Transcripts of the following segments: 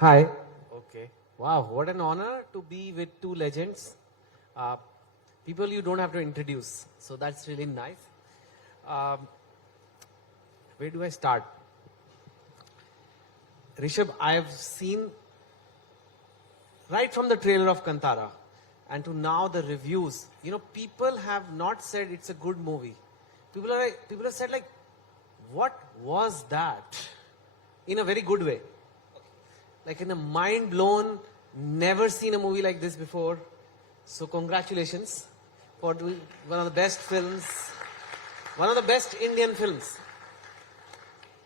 Hi. Okay. Wow, what an honor to be with two legends. Uh, People you don't have to introduce. So that's really nice. Um, where do I start? Rishabh, I have seen right from the trailer of Kantara and to now the reviews. You know, people have not said it's a good movie. People have said like, what was that? In a very good way. Like in a mind blown, never seen a movie like this before. So congratulations for doing one of the best films, one of the best Indian films.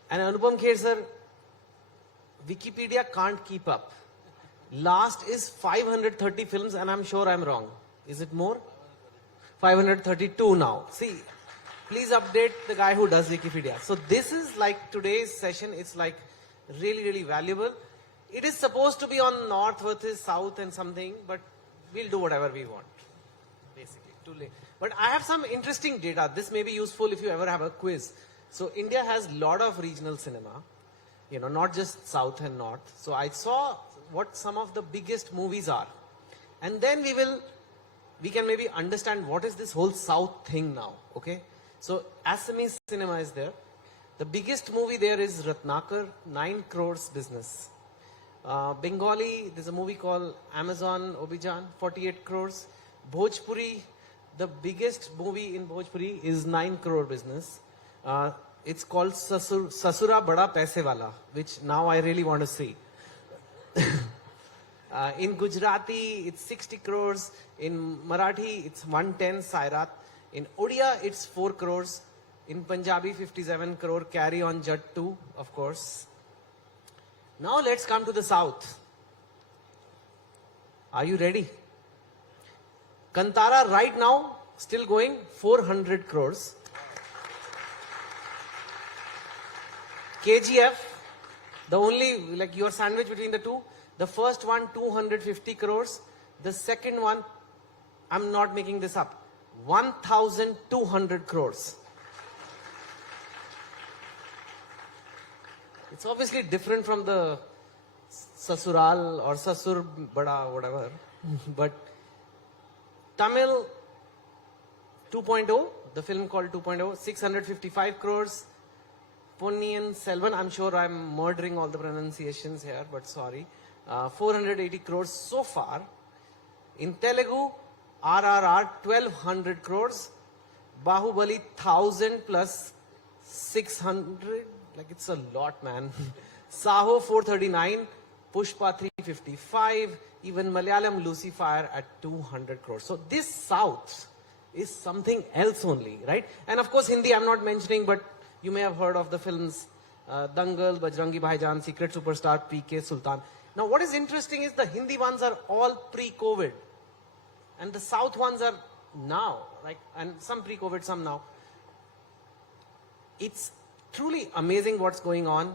And Anupam Kher sir, Wikipedia can't keep up. Last is 530 films and I'm sure I'm wrong. Is it more? 532 now. See, please update the guy who does Wikipedia. So this is like today's session. It's like really, really valuable. It is supposed to be on North versus South and something, but we'll do whatever we want. Basically, too late. But I have some interesting data. This may be useful if you ever have a quiz. So India has a lot of regional cinema, you know, not just South and North. So I saw what some of the biggest movies are. And then we can maybe understand what is this whole South thing now, okay? So Assamese cinema is there. The biggest movie there is Ratnakar, 9 crores business. Bengali, there's a movie called Amazon Obijan, 48 crores. Bhojpuri, the biggest movie in Bhojpuri is 9 crore business. It's called Sasura Bada Paise Wala, which now I really want to see. In Gujarati, it's 60 crores. In Marathi, it's 110 Sairat. In Odia, it's 4 crores. In Punjabi, 57 crore. Carry on Jat 2, of course. Now let's come to the South. Are you ready? Kantara right now, still going, 400 crores. KGF, the only, like your sandwich between the two. The first one, 250 crores. The second one, I'm not making this up, 1,200 crores. It's obviously different from the Sasural or Sasur Bada, whatever. But Tamil 2.0, the film called 2.0, 655 crores. Ponniyin Selvan, I'm sure I'm murdering all the pronunciations here, but sorry. 480 crores so far. In Telugu, RRR 1200 crores. Bahubali 1000 plus 600. Like it's a lot, man. Saho 439, Pushpa 355, even Malayalam Lucifer at 200 crores. So this South is something else only, right? And of course Hindi I'm not mentioning, but you may have heard of the films Dangal, Bajrangi Bhaijaan, Secret Superstar, PK, Sultan. Now what is interesting is the Hindi ones are all pre-COVID. And the South ones are now, like, and some pre-COVID, some now. It's truly amazing what's going on.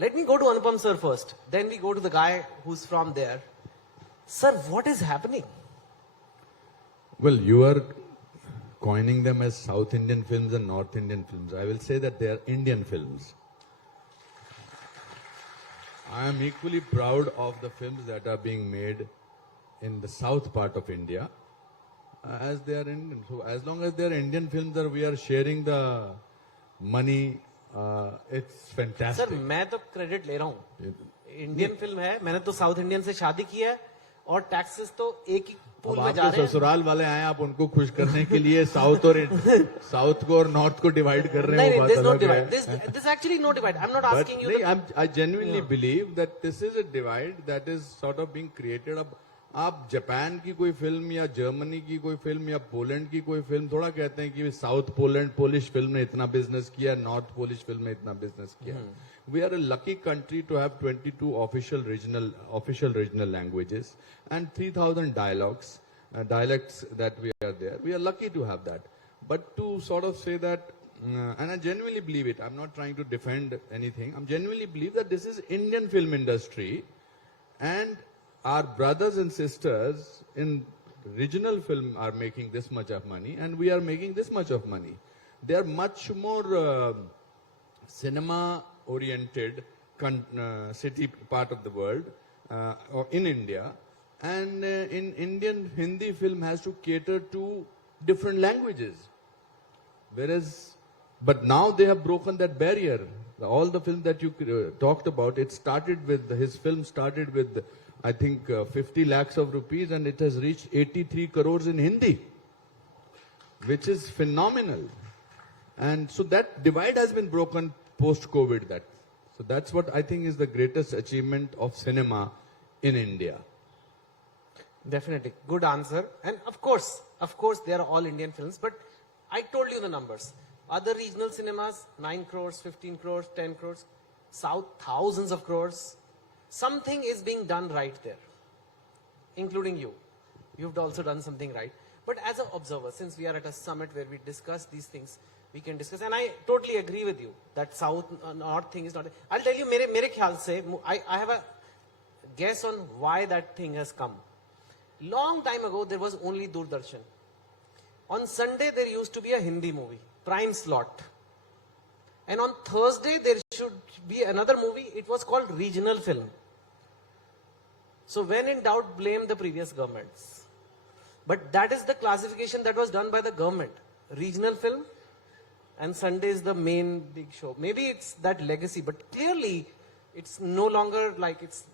Let me go to Anupam sir first. Then we go to the guy who's from there. Sir, what is happening? Well, you are coining them as South Indian films and North Indian films. I will say that they are Indian films. I am equally proud of the films that are being made in the south part of India as they are Indian. So as long as they are Indian films that we are sharing the money, it's fantastic. Sir, मैं तो credit ले रहा हूँ. Indian film है. मैंने तो South Indian से शादी की है और taxes तो एक ही pool में जा रहे हैं. ससुराल वाले आए आप उनको खुश करने के लिए साउथ को और नॉर्थ को डिवाइड कर रहे हैं. नहीं, there's no divide. There's actually no divide. I'm not asking you. I genuinely believe that this is a divide that is sort of being created. अब आप जापान की कोई फिल्म या जर्मनी की कोई फिल्म या पोलैंड की कोई फिल्म थोड़ा कहते हैं कि साउथ पोलैंड पोलिश फिल्म ने इतना बिजनेस किया, नॉर्थ पोलिश फिल्म ने इतना बिजनेस किया. We are a lucky country to have 22 official regional languages and 3,000 dialects that we are there. We are lucky to have that. But to sort of say that, and I genuinely believe it, I'm not trying to defend anything. I genuinely believe that this is Indian film industry and our brothers and sisters in regional film are making this much of money and we are making this much of money. They are much more cinema oriented city part of the world or in India, and in Indian Hindi film has to cater to different languages. Whereas, but now they have broken that barrier. All the film that you talked about, it started with, his film started with, I think, 50 lakhs of rupees, and it has reached 83 crores in Hindi, which is phenomenal. And so that divide has been broken post-COVID. So that's what I think is the greatest achievement of cinema in India. Definitely. Good answer. And of course, they are all Indian films, but I told you the numbers. Other regional cinemas, 9 crores, 15 crores, 10 crores. South, thousands of crores. Something is being done right there, including you. You've also done something right. But as an observer, since we are at a summit where we discuss these things, we can discuss. And I totally agree with you that South, North thing is not. I'll tell you, mere khayal se, I have a guess on why that thing has come. Long time ago, there was only Doordarshan. On Sunday, there used to be a Hindi movie, prime slot. And on Thursday, there should be another movie. It was called regional film. So when in doubt, blame the previous governments. But that is the classification that was done by the government. Regional film, and Sunday is the main big show. Maybe it's that legacy, but clearly it's no longer like it's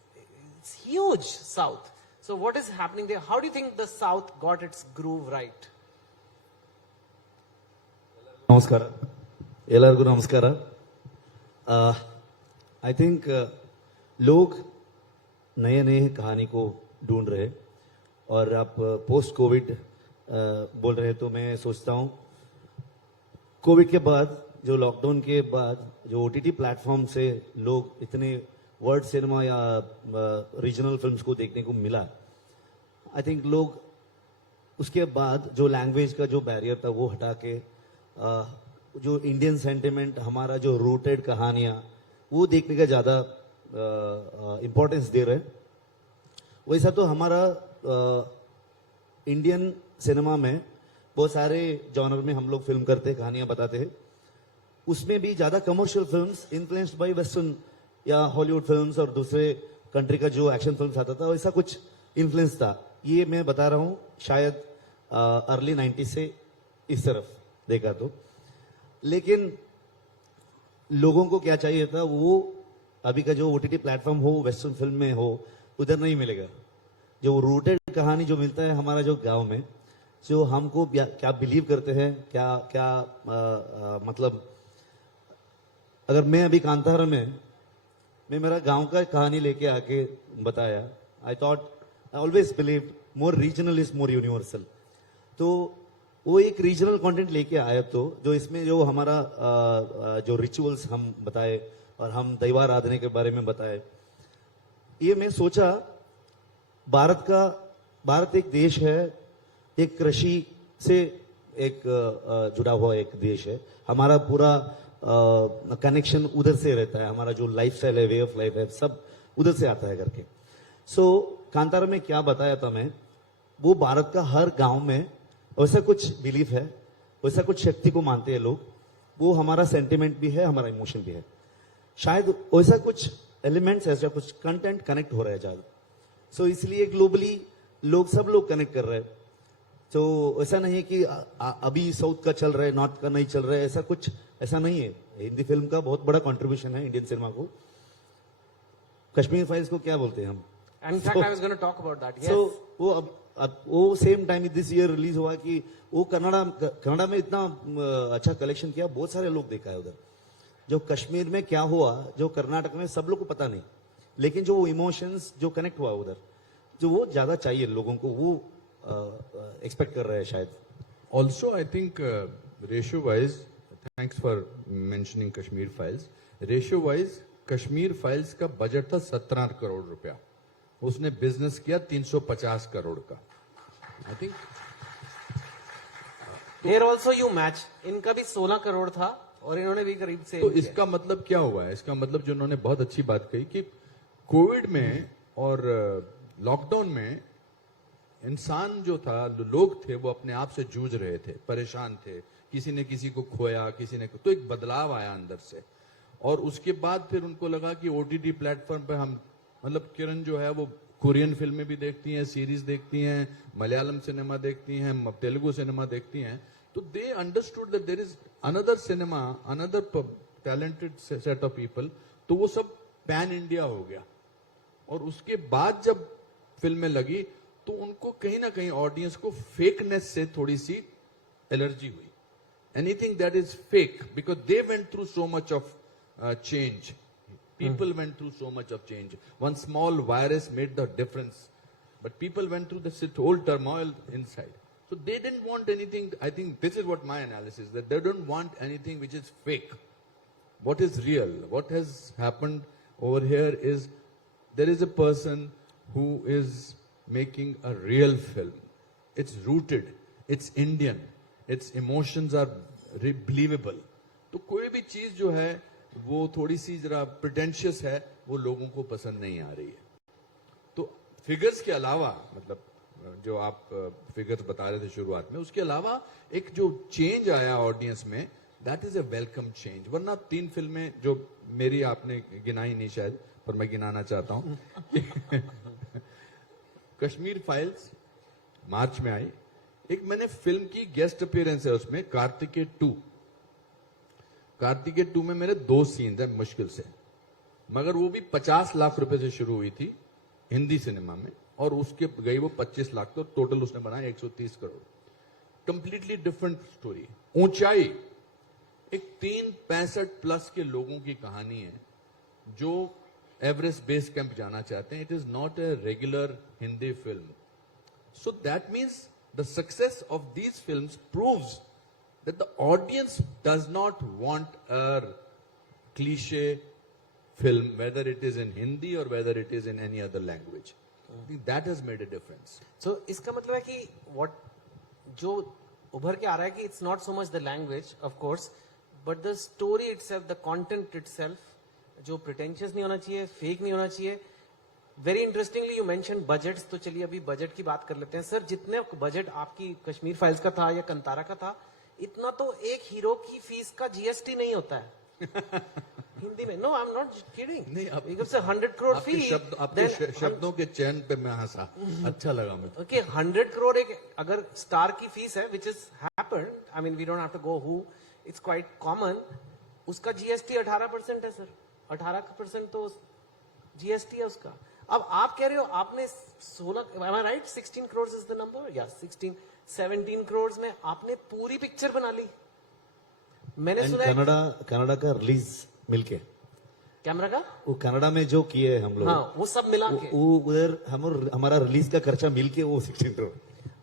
huge, South. So what is happening there? How do you think the South got its groove right? ನಮಸ್ಕಾರ ಎಲ್ಲರಿಗೂ ನಮಸ್ಕಾರ I think लोग नए नए कहानी को ढूंढ रहे हैं और आप पोस्ट कोविड बोल रहे हैं तो मैं सोचता हूँ कोविड के बाद जो लॉकडाउन के बाद जो ओटीटी प्लेटफॉर्म से लोग इतने वर्ल्ड सिनेमा या रीजनल फिल्म्स को देखने को मिला आई थिंक लोग उसके बाद जो लैंग्वेज का जो बैरियर था वो हटा के जो इंडियन सेंटिमेंट हमारा जो रूटेड कहानियां वो देखने का ज्यादा इम्पोर्टेंस दे रहे हैं वैसा तो हमारा इंडियन सिनेमा में बहुत सारे जॉनर में हम लोग फिल्म करते हैं कहानियां बताते हैं उसमें भी ज्यादा commercial films influenced by western या हॉलीवुड फिल्म्स और दूसरे कंट्री का जो एक्शन फिल्म्स आता था वैसा कुछ इन्फ्लुएंस था ये मैं बता रहा हूं शायद अर्ली 90 से इस तरफ देखा तो लेकिन लोगों को क्या चाहिए था वो अभी का जो ओटीटी प्लेटफॉर्म हो वेस्टर्न फिल्म में हो उधर नहीं मिलेगा जो रूटेड कहानी जो मिलता है हमारा जो गांव में जो हमको क्या बिलीव करते हैं क्या क्या मतलब अगर मैं अभी कांतारा में मैं मेरा गांव का कहानी लेके आके बताया I thought I always believe more regional is more universal तो वो एक रीजनल कंटेंट लेके आया तो जो इसमें जो हमारा जो रिचुअल्स हम बताए और हम दैवाराधने के बारे में बताए ये मैं सोचा भारत एक देश है एक कृषि से एक जुड़ा हुआ एक देश है हमारा पूरा कनेक्शन उधर से रहता है हमारा जो लाइफस्टाइल है वे ऑफ लाइफ है सब उधर से आता है करके सो कांतारा में क्या बताया था मैं वो भारत का हर गांव में वैसा कुछ बिलीफ है वैसा कुछ शक्ति को मानते हैं लोग वो हमारा सेंटिमेंट भी है हमारा इमोशन भी है शायद वैसा कुछ एलिमेंट्स ऐसा कुछ कंटेंट कनेक्ट हो रहा है शायद सो इसलिए ग्लोबली सब लोग कनेक्ट कर रहे हैं तो ऐसा नहीं है कि अभी साउथ का चल रहा है नॉर्थ का नहीं चल रहा है ऐसा नहीं है हिंदी फिल्म का बहुत बड़ा कंट्रीब्यूशन है इंडियन सिनेमा को कश्मीर फाइल्स को क्या बोलते हैं हम In fact, I was going to talk about that. Yes. So, वो same time this year release हुआ कि वो कनाडा में इतना अच्छा कलेक्शन किया बहुत सारे लोग देखा है उधर जो कश्मीर में क्या हुआ जो कर्नाटक में सब लोग को पता नहीं लेकिन जो इमोशंस जो कनेक्ट हुआ उधर जो वो ज्यादा चाहिए लोगों को वो एक्सपेक्ट कर रहे हैं शायद also I think ratio wise thanks for mentioning Kashmir files ratio wise Kashmir files का बजट था 17 करोड़ रुपया उसने बिजनेस किया 350 करोड़ का I think Here also you match. इनका भी 16 करोड़ था और इन्होंने भी करीब से तो इसका मतलब क्या हुआ है इसका मतलब जो उन्होंने बहुत अच्छी बात कही कि कोविड में और लॉकडाउन में इंसान जो था लोग थे वो अपने आप से जूझ रहे थे परेशान थे किसी ने किसी को खोया किसी ने तो एक बदलाव आया अंदर से और उसके बाद फिर उनको लगा कि ओटीटी प्लेटफॉर्म पे हम, मतलब किरण जो है वो कोरियन फिल्में भी देखती हैं, सीरीज देखती हैं, मलयालम सिनेमा देखती हैं, तेलुगु सिनेमा देखती हैं, तो they understood that there is another cinema, another talented set of people, तो वो सब पैन इंडिया हो गया। और उसके बाद जब फिल्में लगी तो उनको कहीं ना कहीं ऑडियंस को फेकनेस से थोड़ी सी एलर्जी हुई। Anything that is fake, because they went through so much of change. People went through so much of change. One small virus made the difference. But people went through this whole turmoil inside. So they didn't want anything. I think this is what my analysis, that they don't want anything which is fake. What is real? What has happened over here is there is a person who is making a real film. It's rooted. It's Indian. Its emotions are believable. तो कोई भी चीज जो है वो थोड़ी सी जरा pretentious है, वो लोगों को पसंद नहीं आ रही है। तो फिगर्स के अलावा, मतलब जो आप फिगर्स बता रहे थे शुरुआत में, उसके अलावा एक जो चेंज आया ऑडियंस में, that is a welcome change. वरना 3 फिल्में जो मेरी आपने गिनाई नहीं शायद, पर मैं गिनाना चाहता हूं। कश्मीर फाइल्स मार्च में आई, एक मैंने फिल्म की गेस्ट अपीयरेंस है उसमें, कार्तिकेय 2 में मेरे 2 सीन्स हैं मुश्किल से, मगर वो भी 50 लाख रुपए से शुरू हुई थी हिंदी सिनेमा में, और उसके गई वो 25 लाख, तो टोटल उसने बनाया 130 करोड़। Completely different story. ऊंचाई, एक 365 प्लस के लोगों की कहानी है जो एवरेस्ट बेस कैंप जाना चाहते हैं। It is not a regular Hindi film. So that means the success of these films proves that the audience does not want a cliche film, whether it is in Hindi or whether it is in any other language. I think that has made a difference. So इसका मतलब है कि what जो उभर के आ रहा है कि it's not so much the language, of course, but the story itself, the content itself, जो pretentious नहीं होना चाहिए, fake नहीं होना चाहिए। Very interestingly you mentioned budgets, तो चलिए अभी बजट की बात कर लेते हैं। सर, जितने बजट आपकी कश्मीर फाइल्स का था या कंतारा का था, इतना तो एक हीरो की फीस का जीएसटी नहीं होता है हिंदी में। No, I am not kidding. नहीं, आप एकदम से 100 करोड़ फी, आपके शब्दों के चयन पे मैं हंसा, अच्छा लगा मुझे। ओके, 100 करोड़ एक अगर स्टार की फीस है, which is happened, I mean we don't have to go who, it's quite common, उसका जीएसटी 18% है सर। 18% तो जीएसटी है उसका। अब आप कह रहे हो आपने 16, am I right? 16 crores is the number? Yeah, 17 crores में आपने पूरी पिक्चर बना ली। मैंने सुना है कनाडा का रिलीज मिलके, कैमरा का, वो कनाडा में जो किए हम लोग, हाँ, वो सब मिला के, वो उधर हमारा रिलीज का खर्चा मिलके वो 16 करोड़।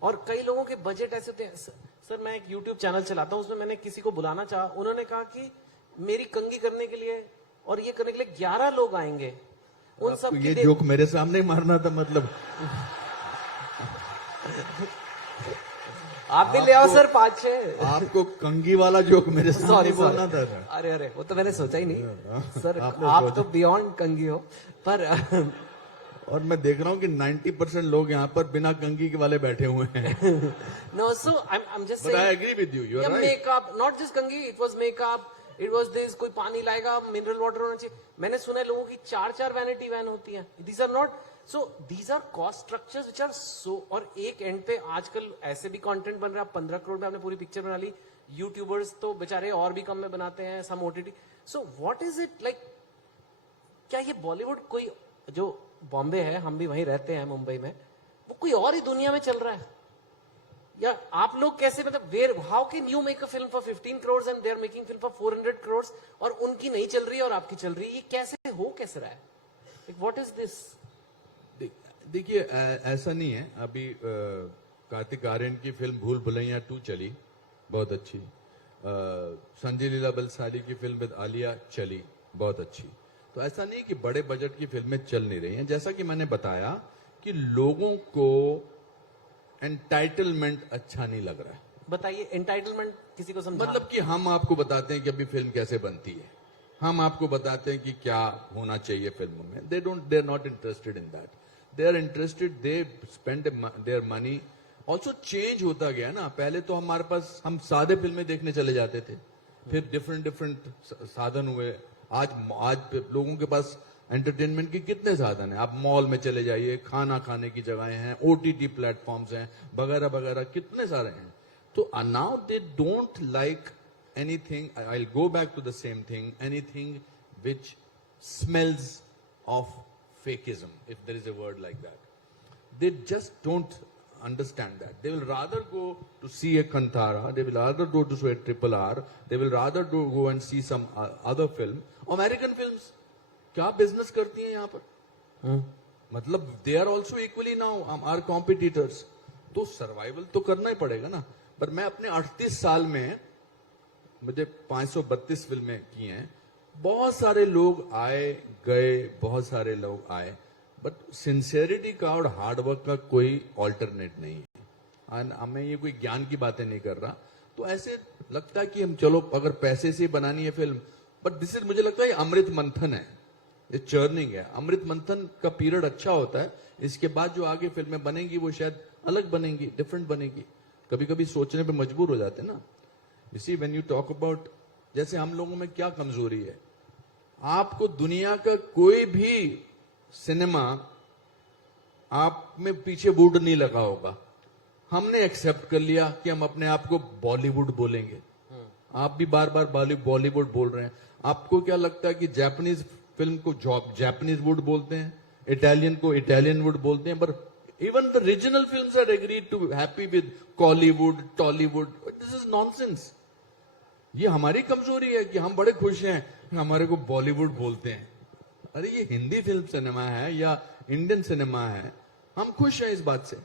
और कई लोगों के बजट ऐसे होते हैं। सर, मैं एक YouTube चैनल चलाता हूँ, उसमें मैंने किसी को बुलाना चाहा, उन्होंने कहा कि मेरी कंगी करने के लिए और ये करने के लिए 11 लोग आएंगे। उन सब ये जोक मेरे सामने मारना था, मतलब आप भी ले आओ सर 5-6। आपको कंगी वाला जोक मेरे सामने सॉरी बोलना था। अरे वो तो मैंने सोचा ही नहीं सर, आपने आप तो बियॉन्ड कंगी हो। पर और मैं देख रहा हूँ कि 90% लोग यहाँ पर बिना कंगी के वाले बैठे हुए हैं। No, so I am just But I agree with you. You are right. Makeup, not just कंगी, it was makeup, it was this, कोई पानी लाएगा, मिनरल वाटर होना चाहिए। मैंने सुना है लोगों की 4-4 वैनिटी वैन होती है। These are not, so these are cost structures which are so, और एक एंड पे आजकल ऐसे भी कंटेंट बन रहा है, 15 करोड़ में आपने पूरी पिक्चर बना ली। यूट्यूबर्स तो बेचारे और भी कम में बनाते हैं, some OTT. So what is it like, क्या ये बॉलीवुड कोई, जो बॉम्बे है, हम भी वहीं रहते हैं मुंबई में, वो कोई और ही दुनिया में चल रहा है, या आप लोग कैसे, मतलब where, how can you make a film for 15 crore and they are making film for 400 crore, और उनकी नहीं चल रही है और आपकी चल रही है? ये कैसे हो, कैसे रहा है, व्हाट इज दिस? देखिए, ऐसा नहीं है। अभी कार्तिक आर्यन की फिल्म भूल भुलैया 2 चली, बहुत अच्छी। संजय लीला बंसाली की फिल्म विद आलिया चली, बहुत अच्छी। तो ऐसा नहीं कि बड़े बजट की फिल्में चल नहीं रही हैं। जैसा कि मैंने बताया कि लोगों को एंटाइटलमेंट अच्छा नहीं लग रहा है। बताइए, एंटाइटलमेंट किसी को समझा? मतलब कि हम आपको बताते हैं कि अभी फिल्म कैसे बनती है, हम आपको बताते हैं कि क्या होना चाहिए फिल्मों में। They are not interested in that. They are interested, they spend their money. Also change होता गया ना। पहले तो हमारे पास, हम सादे फिल्में देखने चले जाते थे, फिर डिफरेंट साधन हुए, आज आज लोगों के पास एंटरटेनमेंट के कितने साधन हैं। आप मॉल में चले जाइए, खाना खाने की जगहें हैं, ओटीटी प्लेटफॉर्म्स हैं, वगैरह वगैरह कितने सारे हैं। तो now they don't like anything, I will go back to the same thing, anything which smells of fakeism, if there is a word like that. They just don't understand that. They will rather go to see a Kantara, they will rather go to see a Triple R, they will rather go and see some other film. American films, क्या business करती हैं यहाँ पर? मतलब they are also equally now our competitors. तो survival तो करना ही पड़ेगा ना. पर मैं अपने 38 साल में मुझे 532 फिल्में की हैं. बहुत सारे लोग आए गए, बहुत सारे लोग आए, बट सिंसियरिटी का और हार्डवर्क का कोई ऑल्टरनेट नहीं है. मैं ये कोई ज्ञान की बातें नहीं कर रहा. तो ऐसे लगता है कि हम चलो अगर पैसे से बनानी है फिल्म, बट दिस इज, मुझे लगता है अमृत मंथन है, ये चर्निंग है. अमृत मंथन का पीरियड अच्छा होता है. इसके बाद जो आगे फिल्में बनेंगी वो शायद अलग बनेंगी, डिफरेंट बनेगी. कभी कभी सोचने पे मजबूर हो जाते हैं ना. You see when you talk about, जैसे हम लोगों में क्या कमजोरी है, आपको दुनिया का कोई भी सिनेमा आप में पीछे वुड नहीं लगा होगा. हमने एक्सेप्ट कर लिया कि हम अपने आप को बॉलीवुड बोलेंगे. आप भी बार बार बॉलीवुड बोल रहे हैं. आपको क्या लगता है कि जापानीज फिल्म को जापानीज वुड बोलते हैं, इटालियन को इटालियन वुड बोलते हैं, but even the regional films are agreed to happy with Kollywood, Tollywood. This is nonsense. ये हमारी कमजोरी है कि हम बड़े खुश हैं कि हमारे को बॉलीवुड बोलते हैं. अरे ये हिंदी फिल्म सिनेमा है या इंडियन सिनेमा है, हम खुश हैं इस बात से.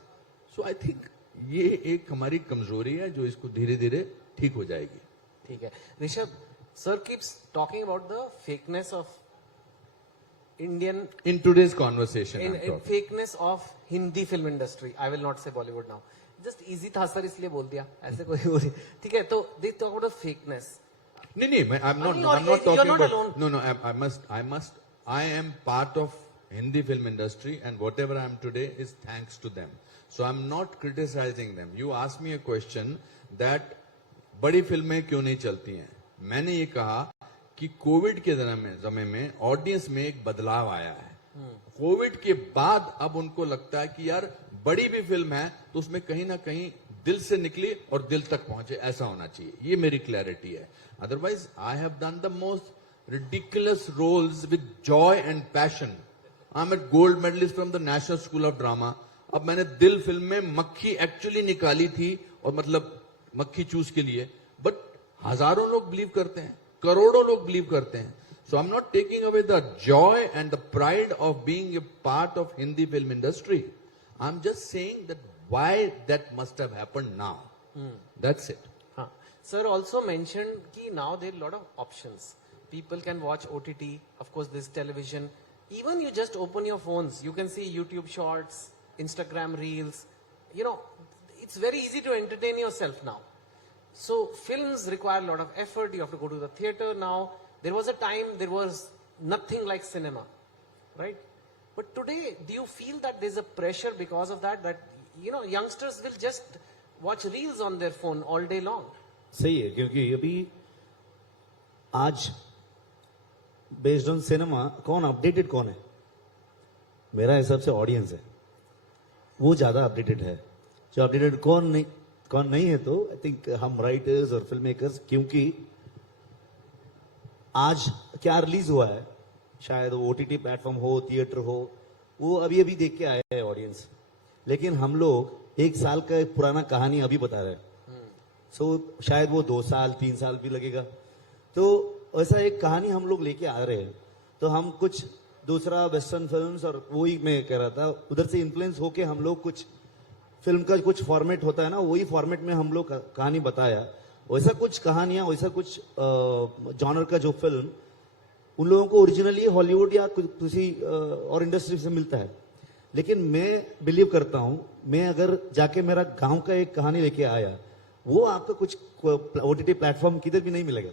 सो आई थिंक ये एक हमारी कमजोरी है जो इसको धीरे धीरे ठीक हो जाएगी. ठीक है. Rishabh, sir keeps talking about the fakeness of Indian, In today's conversation, in I'm talking. fakeness of Hindi film industry. I will not say Bollywood now. Just easy था सर, इसलिए बोल दिया. ऐसे कोई हो रही. ठीक है. तो they talk about the fakeness. नहीं, I'm not you're talking not about. alone. No, I am part of Hindi film industry, and whatever I am today is thanks to them. So I'm not criticizing them. You asked me a question that बड़ी फिल्में क्यों नहीं चलती हैं. मैंने ये कहा कि कोविड के समय में ऑडियंस में एक बदलाव आया है. कोविड के बाद अब उनको लगता है कि यार बड़ी भी फिल्म है तो उसमें कहीं ना कहीं दिल से निकली और दिल तक पहुंचे, ऐसा होना चाहिए. ये मेरी क्लैरिटी है. Otherwise I have done the most ridiculous roles with joy and passion. I'm a gold medalist from the National School of Drama. अब मैंने दिल फिल्म में मक्खी एक्चुअली निकाली थी, और मतलब मक्खी चूस के लिए, बट हजारों लोग बिलीव करते हैं, करोड़ों लोग बिलीव करते हैं. So I'm not taking away the joy and the pride of being a part of Hindi film industry. I'm just saying that why that must have happened now. That's it. हाँ. Sir also mentioned कि now there are a lot of options. People can watch OTT, of course this television. Even you just open your phones, you can see YouTube shorts, Instagram reels. You know, it's very easy to entertain yourself now. So films require a lot of effort. You have to go to the theater now. There was a time there was nothing like cinema, right? But today, do you feel that there's a pressure because of that, you know, youngsters will just watch reels on their phone all day long? सही है, क्योंकि अभी आज based on cinema कौन updated कौन है? मेरा हिसाब से ऑडियंस है, वो ज्यादा अपडेटेड है. जो अपडेटेड कौन नहीं है, तो आई थिंक हम राइटर्स और फिल्म मेकर्स, क्योंकि आज क्या रिलीज हुआ है, शायद वो ओटीटी प्लेटफॉर्म हो, थिएटर हो, वो अभी अभी देख के आया है ऑडियंस. लेकिन हम लोग 1 साल का एक पुराना कहानी अभी बता रहे हैं. सो शायद वो 2 साल 3 साल भी लगेगा. तो ऐसा एक कहानी हम लोग लेके आ रहे हैं. तो हम कुछ दूसरा वेस्टर्न फिल्म्स, और वही मैं कह रहा था, उधर से इन्फ्लुएंस होके हम लोग कुछ फिल्म का कुछ फॉर्मेट होता है ना, वही फॉर्मेट में हम लोग कहानी बताया. वैसा कुछ कहानियां, वैसा कुछ जॉनर का जो फिल्म उन लोगों को ओरिजिनली हॉलीवुड या किसी और इंडस्ट्री से मिलता है. लेकिन मैं बिलीव करता हूं, मैं अगर जाके मेरा गांव का एक कहानी लेके आया, वो आपका कुछ ओटीटी प्लेटफॉर्म किधर भी नहीं मिलेगा.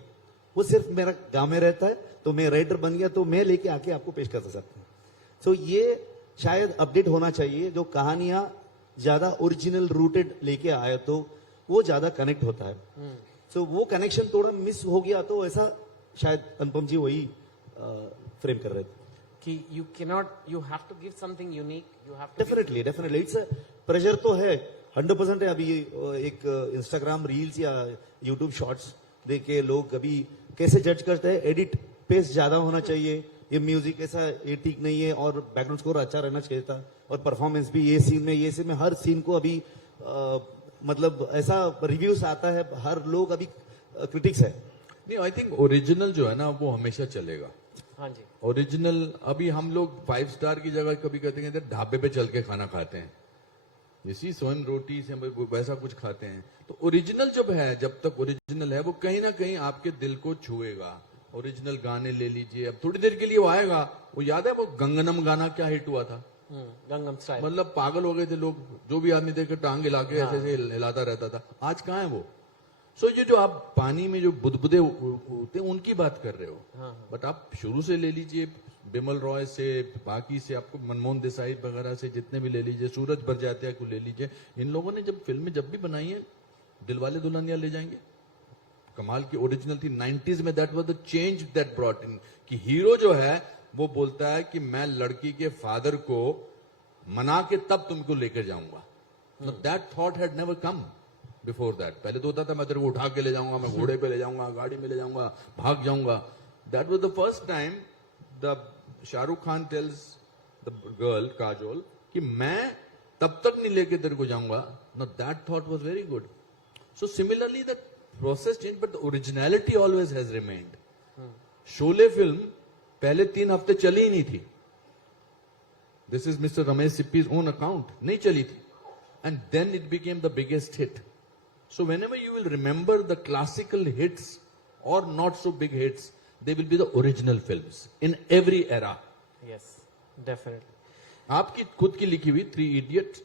वो सिर्फ मेरा गांव में रहता है, तो मैं राइटर बन गया, तो मैं लेके आके आपको पेश कर सकता हूँ. सो ये शायद अपडेट होना चाहिए. जो कहानियां ज्यादा ओरिजिनल रूटेड लेके आए तो वो ज्यादा कनेक्ट होता है. सो वो कनेक्शन थोड़ा मिस हो गया, तो ऐसा शायद अनुपम जी वही फ्रेम कर रहे थे. कि you cannot, you have to give something unique, you have to definitely definitely it's pressure तो है 100% है. अभी एक इंस्टाग्राम रील्स या यूट्यूब शॉर्ट्स देख के लोग अभी कैसे जज करते हैं, एडिट पेस ज्यादा होना चाहिए, ये म्यूजिक ऐसा ये ठीक नहीं है, और बैकग्राउंड स्कोर अच्छा रहना चाहिए था, और परफॉर्मेंस भी ये सीन में हर सीन को अभी मतलब ऐसा रिव्यूज आता है, हर लोग अभी क्रिटिक्स है. नहीं, आई थिंक ओरिजिनल जो है ना वो हमेशा चलेगा. हाँ जी. ओरिजिनल अभी हम लोग 5 स्टार की जगह कभी कहते हैं ढाबे पे चल के खाना खाते हैं, इसी स्वयं रोटी से वैसा कुछ खाते हैं. तो ओरिजिनल जब है, जब तक ओरिजिनल है वो कहीं ना कहीं आपके दिल को छुएगा. ओरिजिनल गाने ले लीजिए, अब थोड़ी देर के लिए वो आएगा. वो याद है वो गंगनम गाना क्या हिट हुआ था, गंगम स्टाइल. मतलब पागल हो गए थे लोग, जो भी आदमी देख के टांग हिला के ऐसे ऐसे हिलाता रहता था. आज कहाँ है वो. सो ये जो आप पानी में जो बुदबुदे होते हैं उनकी बात कर रहे हो, बट आप शुरू से ले लीजिए, बिमल रॉय से, बाकी से, आपको मनमोहन देसाई वगैरह से जितने भी ले लीजिए, सूरज बरजात्या को ले लीजिए. इन लोगों ने जब फिल्में जब भी बनाई है, दिलवाले दुल्हनिया ले जाएंगे कमाल की ओरिजिनल थी 90s में. That was the change that brought in, कि हीरो जो है वो बोलता है कि मैं लड़की के फादर को मना के तब तुमको लेकर जाऊंगा. That thought had never come before that. पहले तो होता था मैं तेरे को उठा के ले जाऊंगा, मैं घोड़े पे ले जाऊंगा, गाड़ी में ले जाऊंगा, भाग जाऊंगा. That was the first time the Shahrukh Khan tells the girl Kajol कि मैं तब तक नहीं लेके तेरे को जाऊंगा. No, that thought was very good. So similarly that process change, but the originality always has remained. Sholay film पहले 3 हफ्ते चली ही नहीं थी. This is mister Ramesh Sippy's own account, नहीं चली थी. And then it became the biggest hit. So whenever you will remember the classical hits or not so big hits, they will be the original films in every era. Yes, definitely. आपकी खुद की लिखी हुई 3 Idiots,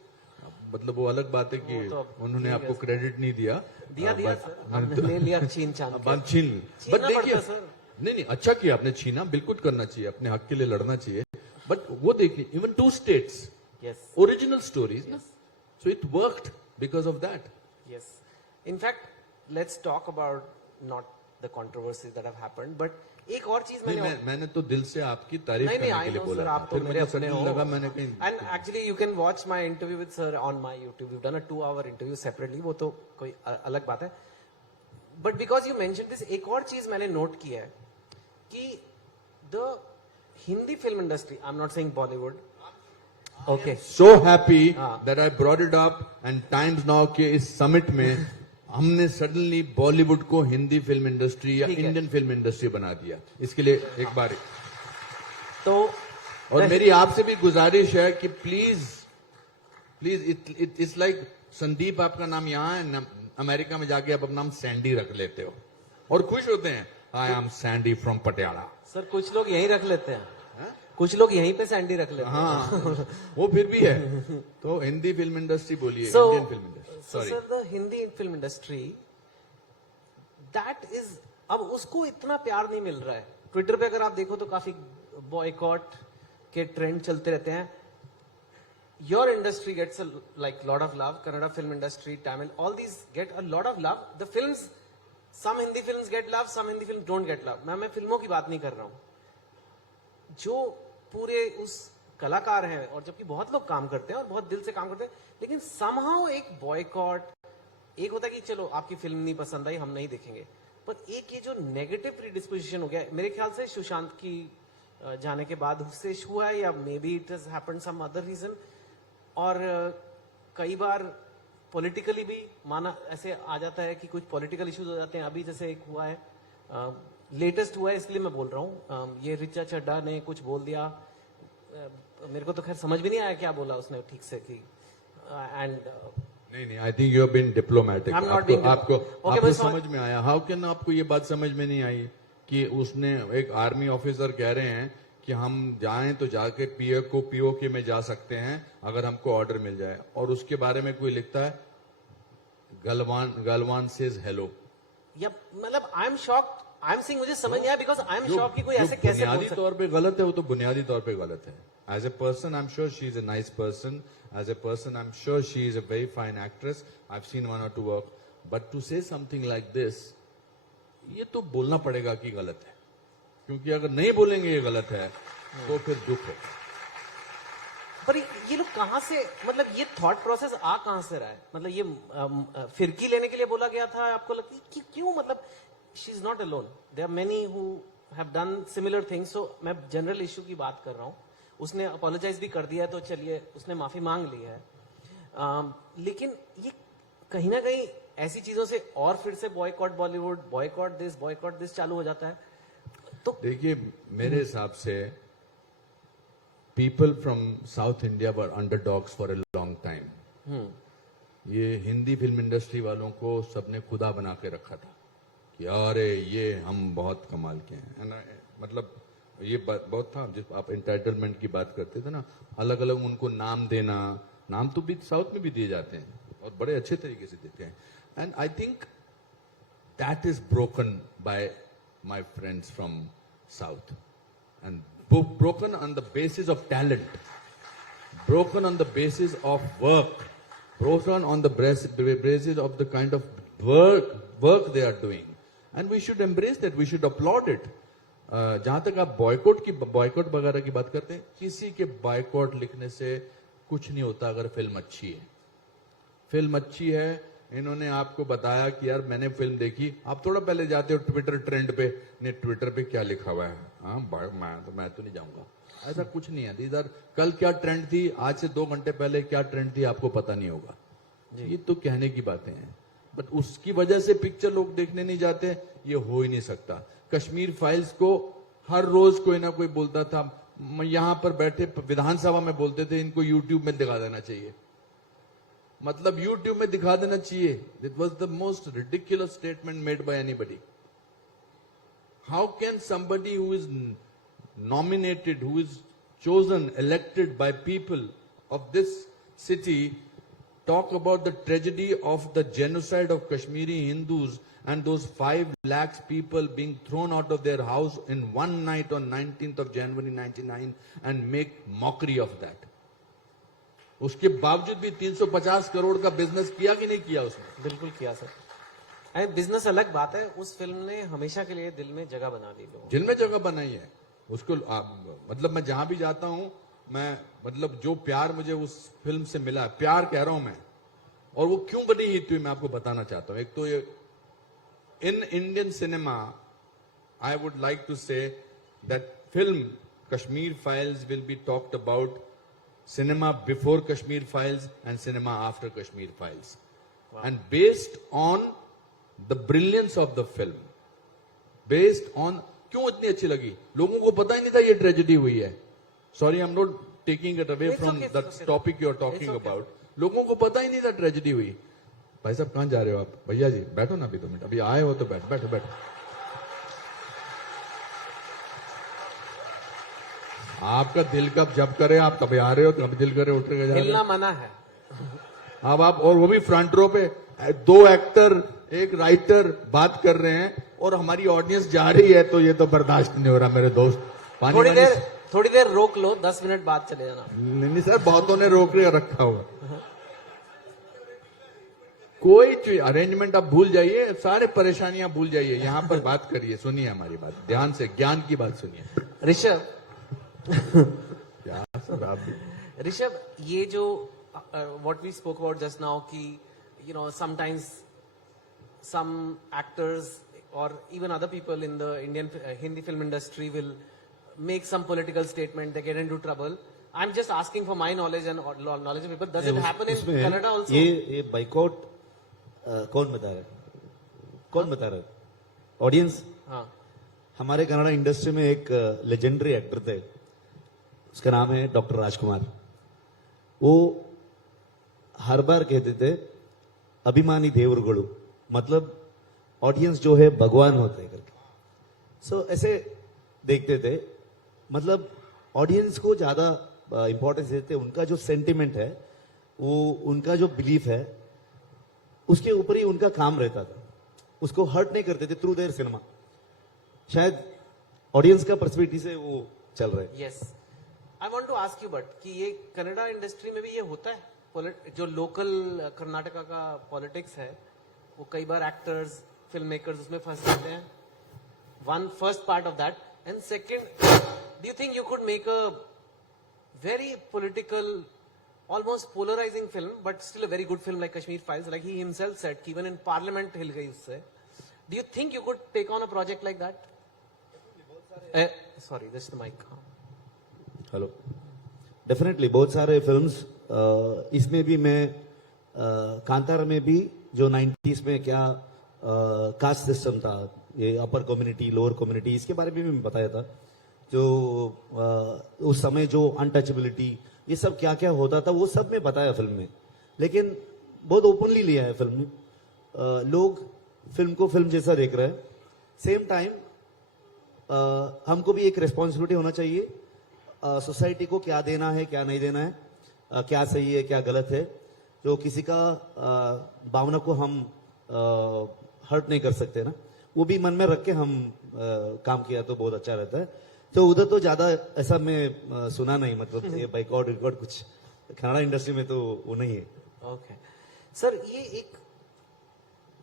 मतलब वो अलग बात है कि तो उन्होंने आपको क्रेडिट नहीं दिया. दिया सर, हमने ले लिया छीन छान के. छीन. बट छीनना देखिए, पड़ता सर. नहीं अच्छा किया आपने छीना, बिल्कुल करना चाहिए, अपने हक के लिए लड़ना चाहिए. बट वो देखिए, even 2 States, Yes, original stories, so it worked because of that. yes. In fact, let's talk about not the controversies that have happened, but एक और चीज मैंने तो दिल से आपकी तारीफ नहीं करने I के लिए know बोला sir, था. आप तो फिर मेरे मुझे अपने सडनली हो. लगा मैंने कहीं. And actually you can watch my interview with sir on my YouTube. We've done a 2-hour interview separately. वो तो कोई अलग बात है. But because you mentioned this, एक और चीज मैंने नोट किया है कि the Hindi film industry, I'm not saying Bollywood. Okay. So happy हाँ. that I brought it up and Times Now के इस समिट में हमने सडनली बॉलीवुड को हिंदी फिल्म इंडस्ट्री या ठीक है. इंडियन फिल्म इंडस्ट्री बना दिया. इसके लिए एक बार तो और मेरी आपसे भी गुजारिश है कि प्लीज इट्स लाइक संदीप आपका नाम यहाँ है, अमेरिका में जाके आप अपना नाम सैंडी रख लेते हो और खुश होते हैं. I am Sandy from Patiala. Sir कुछ लोग यहीं रख लेते हैं, कुछ लोग यहीं पे सैंडी रख लेते हैं. हाँ वो फिर भी है. तो हिंदी फिल्म इंडस्ट्री बोलिए, So, Indian film industry. so sir, the Hindi film industry, that is, अब उसको इतना प्यार नहीं मिल रहा है. ट्विटर पे अगर आप देखो तो काफी बॉयकॉट के ट्रेंड चलते रहते हैं. Your industry gets a like lot of love. Kannada film industry, Tamil, all these get a lot of love. The films, some Hindi films get love, some Hindi films don't get love. मैं फिल्मों की बात नहीं कर रहा हूँ. जो पूरे उस कलाकार हैं, और जबकि बहुत लोग काम करते हैं और बहुत दिल से काम करते हैं, लेकिन somehow एक बॉयकॉट, एक होता है कि चलो आपकी फिल्म नहीं पसंद आई, हम नहीं देखेंगे, पर एक ये जो नेगेटिव प्रीडिस्पोजिशन हो गया, मेरे ख्याल से सुशांत की जाने के बाद उससे हुआ है, या maybe it has happened some other reason. और कई बार पॉलिटिकली भी माना ऐसे आ जाता है कि कुछ पॉलिटिकल इश्यूज हो जाते हैं. अभी जैसे एक हुआ है, लेटेस्ट हुआ है इसलिए मैं बोल रहा हूँ, ये ऋचा चड्ढा ने कुछ बोल दिया, मेरे को तो खैर समझ भी नहीं आया क्या बोला उसने ठीक से कि एंड नहीं I think you have been diplomatic. I'm not being आपको समझ में आया. हाउ कैन आपको ये बात समझ में नहीं आई कि उसने एक आर्मी ऑफिसर कह रहे हैं कि हम जाएं तो जाके पीओके में जा सकते हैं अगर हमको ऑर्डर मिल जाए, और उसके बारे में कोई लिखता है गलवान सेज हेलो. या मतलब I am shocked, I am saying मुझे समझ नहीं आया, बिकॉज आई एम शॉक्ड कि कोई ऐसे कैसे बोल बुनियादी सकता तौर पे गलत है, वो तो बुनियादी तौर पे गलत है. As a person I am sure she is a nice person. As a person I am sure she is a very fine actress. I have seen 1 or 2 work, but to say something like this, ये तो बोलना पड़ेगा कि गलत है. क्योंकि अगर नहीं बोलेंगे ये गलत है तो फिर दुख है। पर ये लोग कहाँ से, मतलब ये थॉट प्रोसेस कहाँ से रहा है? मतलब ये फिरकी लेने के लिए बोला गया था आपको लगता है कि क्यों? मतलब she is not alone, there are many who have done similar things. So मैं जनरल इशू की बात कर रहा हूँ। उसने अपोलोजाइज भी कर दिया है, तो चलिए उसने माफी मांग ली है। लेकिन ये कहीं ना कहीं ऐसी चीजों से और फिर से बॉयकॉट बॉलीवुड, बॉयकॉट दिस चालू हो जाता है। तो देखिए, मेरे हिसाब से people from south India were underdogs for a long time. ये हिंदी फिल्म इंडस्ट्री वालों को सबने खुदा बना के रखा था कि अरे ये हम बहुत कमाल के हैं, है ना। मतलब ये बहुत था, जिस आप एंटाइटलमेंट की बात करते थे ना, अलग अलग उनको नाम देना, नाम तो भी साउथ में भी दिए जाते हैं और बड़े अच्छे तरीके से देते हैं। And I think that is broken by my friends from south, and broken on the basis of talent, broken on the basis of work, broken on the basis of the kind of work they are doing, and we should embrace that, we should applaud it. जहां तक आप boycott वगैरह की बात करते हैं, किसी के बॉयकॉट लिखने से कुछ नहीं होता अगर फिल्म अच्छी है। फिल्म अच्छी है, इन्होंने आपको बताया कि यार मैंने फिल्म देखी, आप थोड़ा पहले जाते हो ट्विटर ट्रेंड पे, नहीं ट्विटर पे क्या लिखा हुआ है, हाँ मैं तो नहीं जाऊंगा, ऐसा कुछ नहीं है। इधर कल क्या ट्रेंड थी, आज से 2 घंटे पहले क्या ट्रेंड थी, आपको पता नहीं होगा। ये तो कहने की बातें हैं, बट उसकी वजह से पिक्चर लोग देखने नहीं जाते, ये हो ही नहीं सकता। कश्मीर फाइल्स को हर रोज कोई ना कोई बोलता था, यहां पर बैठे विधानसभा में बोलते थे इनको यूट्यूब में दिखा देना चाहिए, मतलब यूट्यूब में दिखा देना चाहिए। It was the most ridiculous statement made by anybody. How can somebody who is nominated, who is chosen, elected by people of this city, talk about the tragedy of the genocide of Kashmiri Hindus and those 5 lakhs people being thrown out of their house in one night on 19th of January 1999 and make mockery of that. उसके बावजूद भी 350 करोड़ का business किया कि नहीं किया उसने? बिल्कुल किया सर। बिजनेस अलग बात है, उस फिल्म ने हमेशा के लिए दिल में जगह बना दी लोगों। दिल में जगह बनाई है उसको। मतलब मैं जहां भी जाता हूं, मैं मतलब जो प्यार मुझे उस फिल्म से मिला, प्यार कह रहा हूं मैं, और वो क्यों बनी हिट हुई मैं आपको बताना चाहता हूं। एक तो ये in Indian cinema I would like to say that film Kashmir files will be talked about cinema before Kashmir Files and cinema after Kashmir Files. Wow. And based on the brilliance of the film, based on क्यों इतनी अच्छी लगी, लोगों को पता ही नहीं था ये ट्रेजेडी हुई है। Sorry, I am not taking it away from the topic you are talking about. लोगों को पता ही नहीं था ट्रेजेडी हुई। भाई साहब कहां जा रहे हो आप? भैया जी बैठो ना, अभी 2 मिनट, अभी आए हो तो बैठो बैठो। आपका दिल कब जब करे आप कभी आ रहे हो, कभी दिल करे उठ के जा रहे हो, मना है। अब आप, और वो भी फ्रंट रो पे 2 एक्टर 1 राइटर बात कर रहे हैं और हमारी ऑडियंस जा रही है, तो ये तो बर्दाश्त नहीं हो रहा मेरे दोस्त। थोड़ी देर रोक लो, 10 मिनट बाद चले जाना। नहीं सर, बहुतों ने रोक रखा हुआ। कोई चीज अरेंजमेंट आप भूल जाइए, सारे परेशानियां भूल जाइए, यहां पर बात करिए, सुनिए हमारी बात ध्यान से, ज्ञान की बात सुनिए। ऋषभ क्या सर आप ऋषभ, ये जो what we spoke about just now कि you know sometimes some actors or even other people in the Indian Hindi film industry will make some political statement, they get into trouble. I'm just asking for my knowledge and knowledge of people. Does it happen in Canada also? ये boycott कौन बता रहा है? कौन बता रहा है? Audience. हाँ, हमारे कन्नड़ा इंडस्ट्री में एक लेजेंडरी एक्टर थे, उसका नाम है डॉक्टर राजकुमार। वो हर बार कहते थे अभिमानी देवरुगलु, मतलब ऑडियंस जो है भगवान होते हैं करके। सो ऐसे देखते थे, मतलब ऑडियंस को ज्यादा इंपॉर्टेंस देते, उनका जो सेंटिमेंट है, वो उनका जो बिलीफ है, उसके ऊपर ही उनका काम रहता था। उसको हर्ट नहीं करते थे थ्रू देयर सिनेमा। शायद ऑडियंस का पर्सपेक्टिव से वो चल रहे हैं। Yes, I want to ask you but कि ये कनाडा इंडस्ट्री में भी ये होता है, जो लोकल कर्नाटका का पॉलिटिक्स है, वो कई बार एक्टर्स फिल्म मेकर्स उसमें फंस जाते हैं। One first part of that, And second, do you think you could make a very political, almost polarizing film, but still a very good film like Kashmir Files? Like he himself said, even in Parliament हिल गई उससे. Do you think you could take on a project like that? Sorry, this is the mic. Hello. Definitely बहुत सारे films इसमें भी मैं कांतारा में भी जो 90s में क्या कास्ट सिस्टम था, ये अपर कम्युनिटी लोअर कम्युनिटी, इसके बारे में भी मैं बताया था. जो उस समय जो अनटचेबिलिटी ये सब क्या क्या होता था वो सब मैं बताया फिल्म में. लेकिन बहुत ओपनली लिया है फिल्म में. लोग फिल्म को फिल्म जैसा देख रहे हैं. सेम टाइम हमको भी एक रिस्पॉन्सिबिलिटी होना चाहिए सोसाइटी को, क्या देना है क्या नहीं देना है, क्या सही है क्या गलत है. जो किसी का भावना को हम हर्ट नहीं कर सकते ना, वो भी मन में रख के हम काम किया तो बहुत अच्छा रहता है. तो उधर तो ज्यादा ऐसा मैं सुना नहीं, मतलब ये बाइकआउट रिकॉर्ड कुछ कन्नड़ा इंडस्ट्री में तो वो नहीं है. ओके सर, ये एक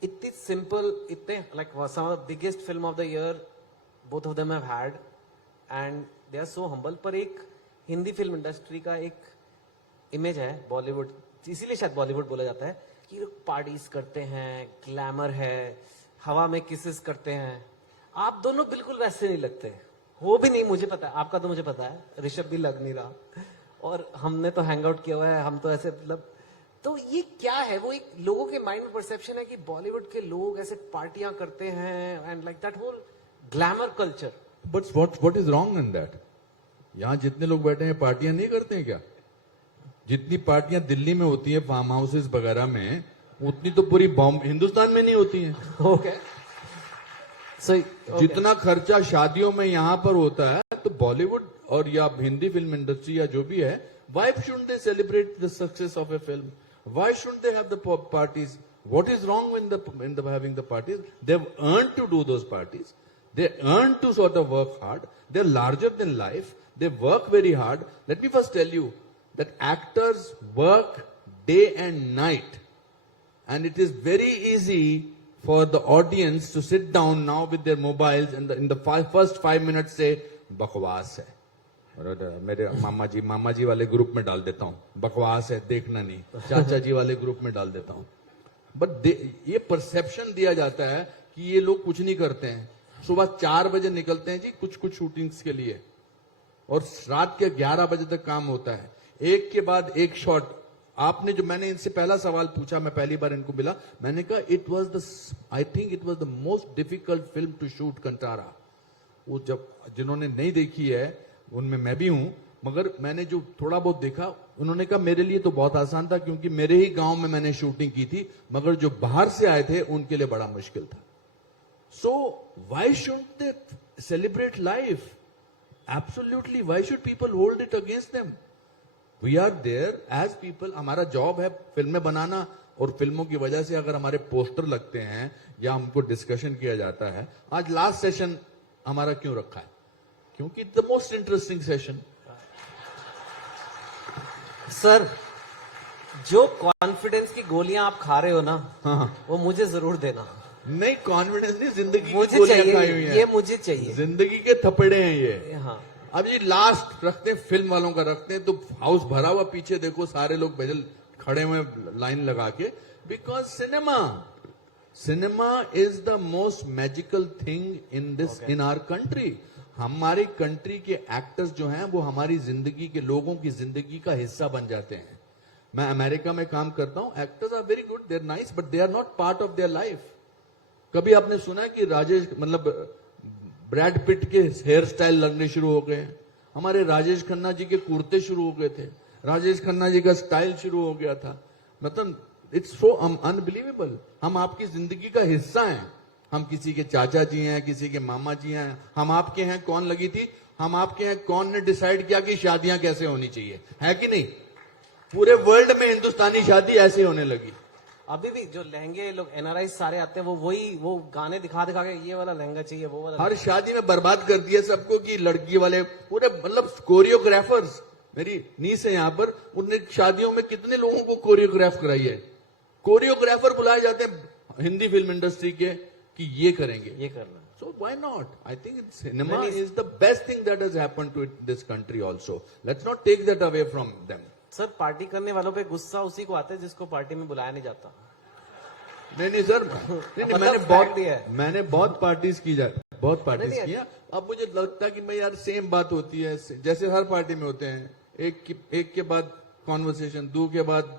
इतनी सिंपल, इतने like some of the biggest film of the year both of them have had and they are so humble. पर एक हिंदी फिल्म इंडस्ट्री का एक इमेज है बॉलीवुड, इसीलिए शायद बॉलीवुड बोला जाता है कि लोग पार्टीज करते हैं, ग्लैमर है, हवा में किसेस करते हैं. आप दोनों बिल्कुल वैसे नहीं लगते हो भी नहीं. मुझे पता है आपका, तो मुझे पता है ऋषभ भी लग नहीं रहा, और हमने तो हैंग आउट किया हुआ है, हम तो ऐसे मतलब. तो ये क्या है? वो एक लोगों के माइंड में परसेप्शन है कि बॉलीवुड के लोग ऐसे पार्टियां करते हैं and like that whole glamour culture. But what is wrong in that? यहाँ जितने लोग बैठे हैं पार्टियां नहीं करते हैं क्या? जितनी पार्टियां दिल्ली में होती हैं फार्म हाउसेस वगैरह में, उतनी तो पूरी बॉम्बे हिंदुस्तान में नहीं होती हैं. ओके सो जितना खर्चा शादियों में यहाँ पर होता है, तो बॉलीवुड और या हिंदी फिल्म इंडस्ट्री या जो भी है, why shouldn't they celebrate the success of a film? Why shouldn't they have the parties? What is wrong in the having the parties? They've earned to do those parties. They earned to sort of work hard. They're larger than life. They work very hard. Let me first tell you that actors work day and night, and it is very easy for the audience to sit down now with their mobiles and in the first 5 minutes say बकवास है. और मेरे मामा जी वाले group में डाल देता हूँ, बकवास है देखना नहीं. चाचा जी वाले ग्रुप में डाल देता हूँ. बट ये परसेप्शन दिया जाता है कि ये लोग कुछ नहीं करते हैं. सुबह 4 बजे निकलते हैं जी कुछ शूटिंग्स के लिए, और रात के 11 बजे तक काम होता है, एक के बाद एक शॉट. आपने जो मैंने इनसे पहला सवाल पूछा, मैं पहली बार इनको मिला, मैंने कहा I think it was the most difficult film to shoot Kantara. वो जब जिन्होंने नहीं देखी है उनमें मैं भी हूं, मगर मैंने जो थोड़ा बहुत देखा, उन्होंने कहा मेरे लिए तो बहुत आसान था क्योंकि मेरे ही गांव में मैंने शूटिंग की थी, मगर जो बाहर से आए थे उनके लिए बड़ा मुश्किल था. So why should they celebrate life? Absolutely, why should people hold it against them? We are there as people. हमारा जॉब है फिल्में बनाना, और फिल्मों की वजह से अगर हमारे पोस्टर लगते हैं या हमको डिस्कशन किया जाता है. आज लास्ट सेशन हमारा क्यों रखा है? क्योंकि the most interesting session. Sir, जो कॉन्फिडेंस की गोलियां आप खा रहे हो ना, हाँ, वो मुझे जरूर देना. नहीं, कॉन्फिडेंस नहीं, जिंदगी की मुझे गोलियां चाहिए, खाई हुई हैं. ये मुझे चाहिए. जिंदगी के थप्पड़े हैं ये. हाँ, अब ये लास्ट रखते हैं, फिल्म वालों का रखते हैं, तो हाउस भरा हुआ, पीछे देखो सारे लोग बेजल खड़े हुए लाइन लगा के. Because cinema is the most magical thing in our country. हमारी कंट्री के एक्टर्स जो हैं वो हमारी जिंदगी के, लोगों की जिंदगी का हिस्सा बन जाते हैं. मैं अमेरिका में काम करता हूं, actors are very good, they are nice, but they are not part of their life. कभी आपने सुना कि ब्रैड पिट के हेयर स्टाइल लगने शुरू हो गए? हमारे राजेश खन्ना जी के कुर्ते शुरू हो गए थे, राजेश खन्ना जी का स्टाइल शुरू हो गया था. मतलब इट्स सो अनबिलीवेबल. हम आपकी जिंदगी का हिस्सा हैं. हम किसी के चाचा जी हैं, किसी के मामा जी हैं. हम आपके हैं कौन लगी थी, हम आपके हैं कौन ने डिसाइड किया कि शादियां कैसे होनी चाहिए, है कि नहीं? पूरे वर्ल्ड में हिंदुस्तानी शादी ऐसे होने लगी. अभी भी जो लहंगे लोग एनआरआई सारे आते हैं, वो गाने दिखा दिखा के ये वाला लहंगा चाहिए, वो वाला. हर शादी में बर्बाद कर दिया सबको कि लड़की वाले पूरे, मतलब कोरियोग्राफर्स. मेरी नीस है यहाँ पर, उनने शादियों में कितने लोगों को कोरियोग्राफ कराई है. कोरियोग्राफर बुलाए जाते हैं हिंदी फिल्म इंडस्ट्री के कि ये करेंगे, ये करना. सो So why not? I think cinema is the best thing that has happened to this country also. Let's not take that away from them. Sir party करने वालों पे गुस्सा उसी को आता है जिसको पार्टी में बुलाया नहीं जाता. नहीं सर, नहीं, मैंने बहुत पार्टीज की बहुत पार्टीज किया. अब मुझे लगता है कि मैं यार सेम बात होती है जैसे हर पार्टी में होते हैं. एक के बाद कॉन्वर्सेशन, दो के बाद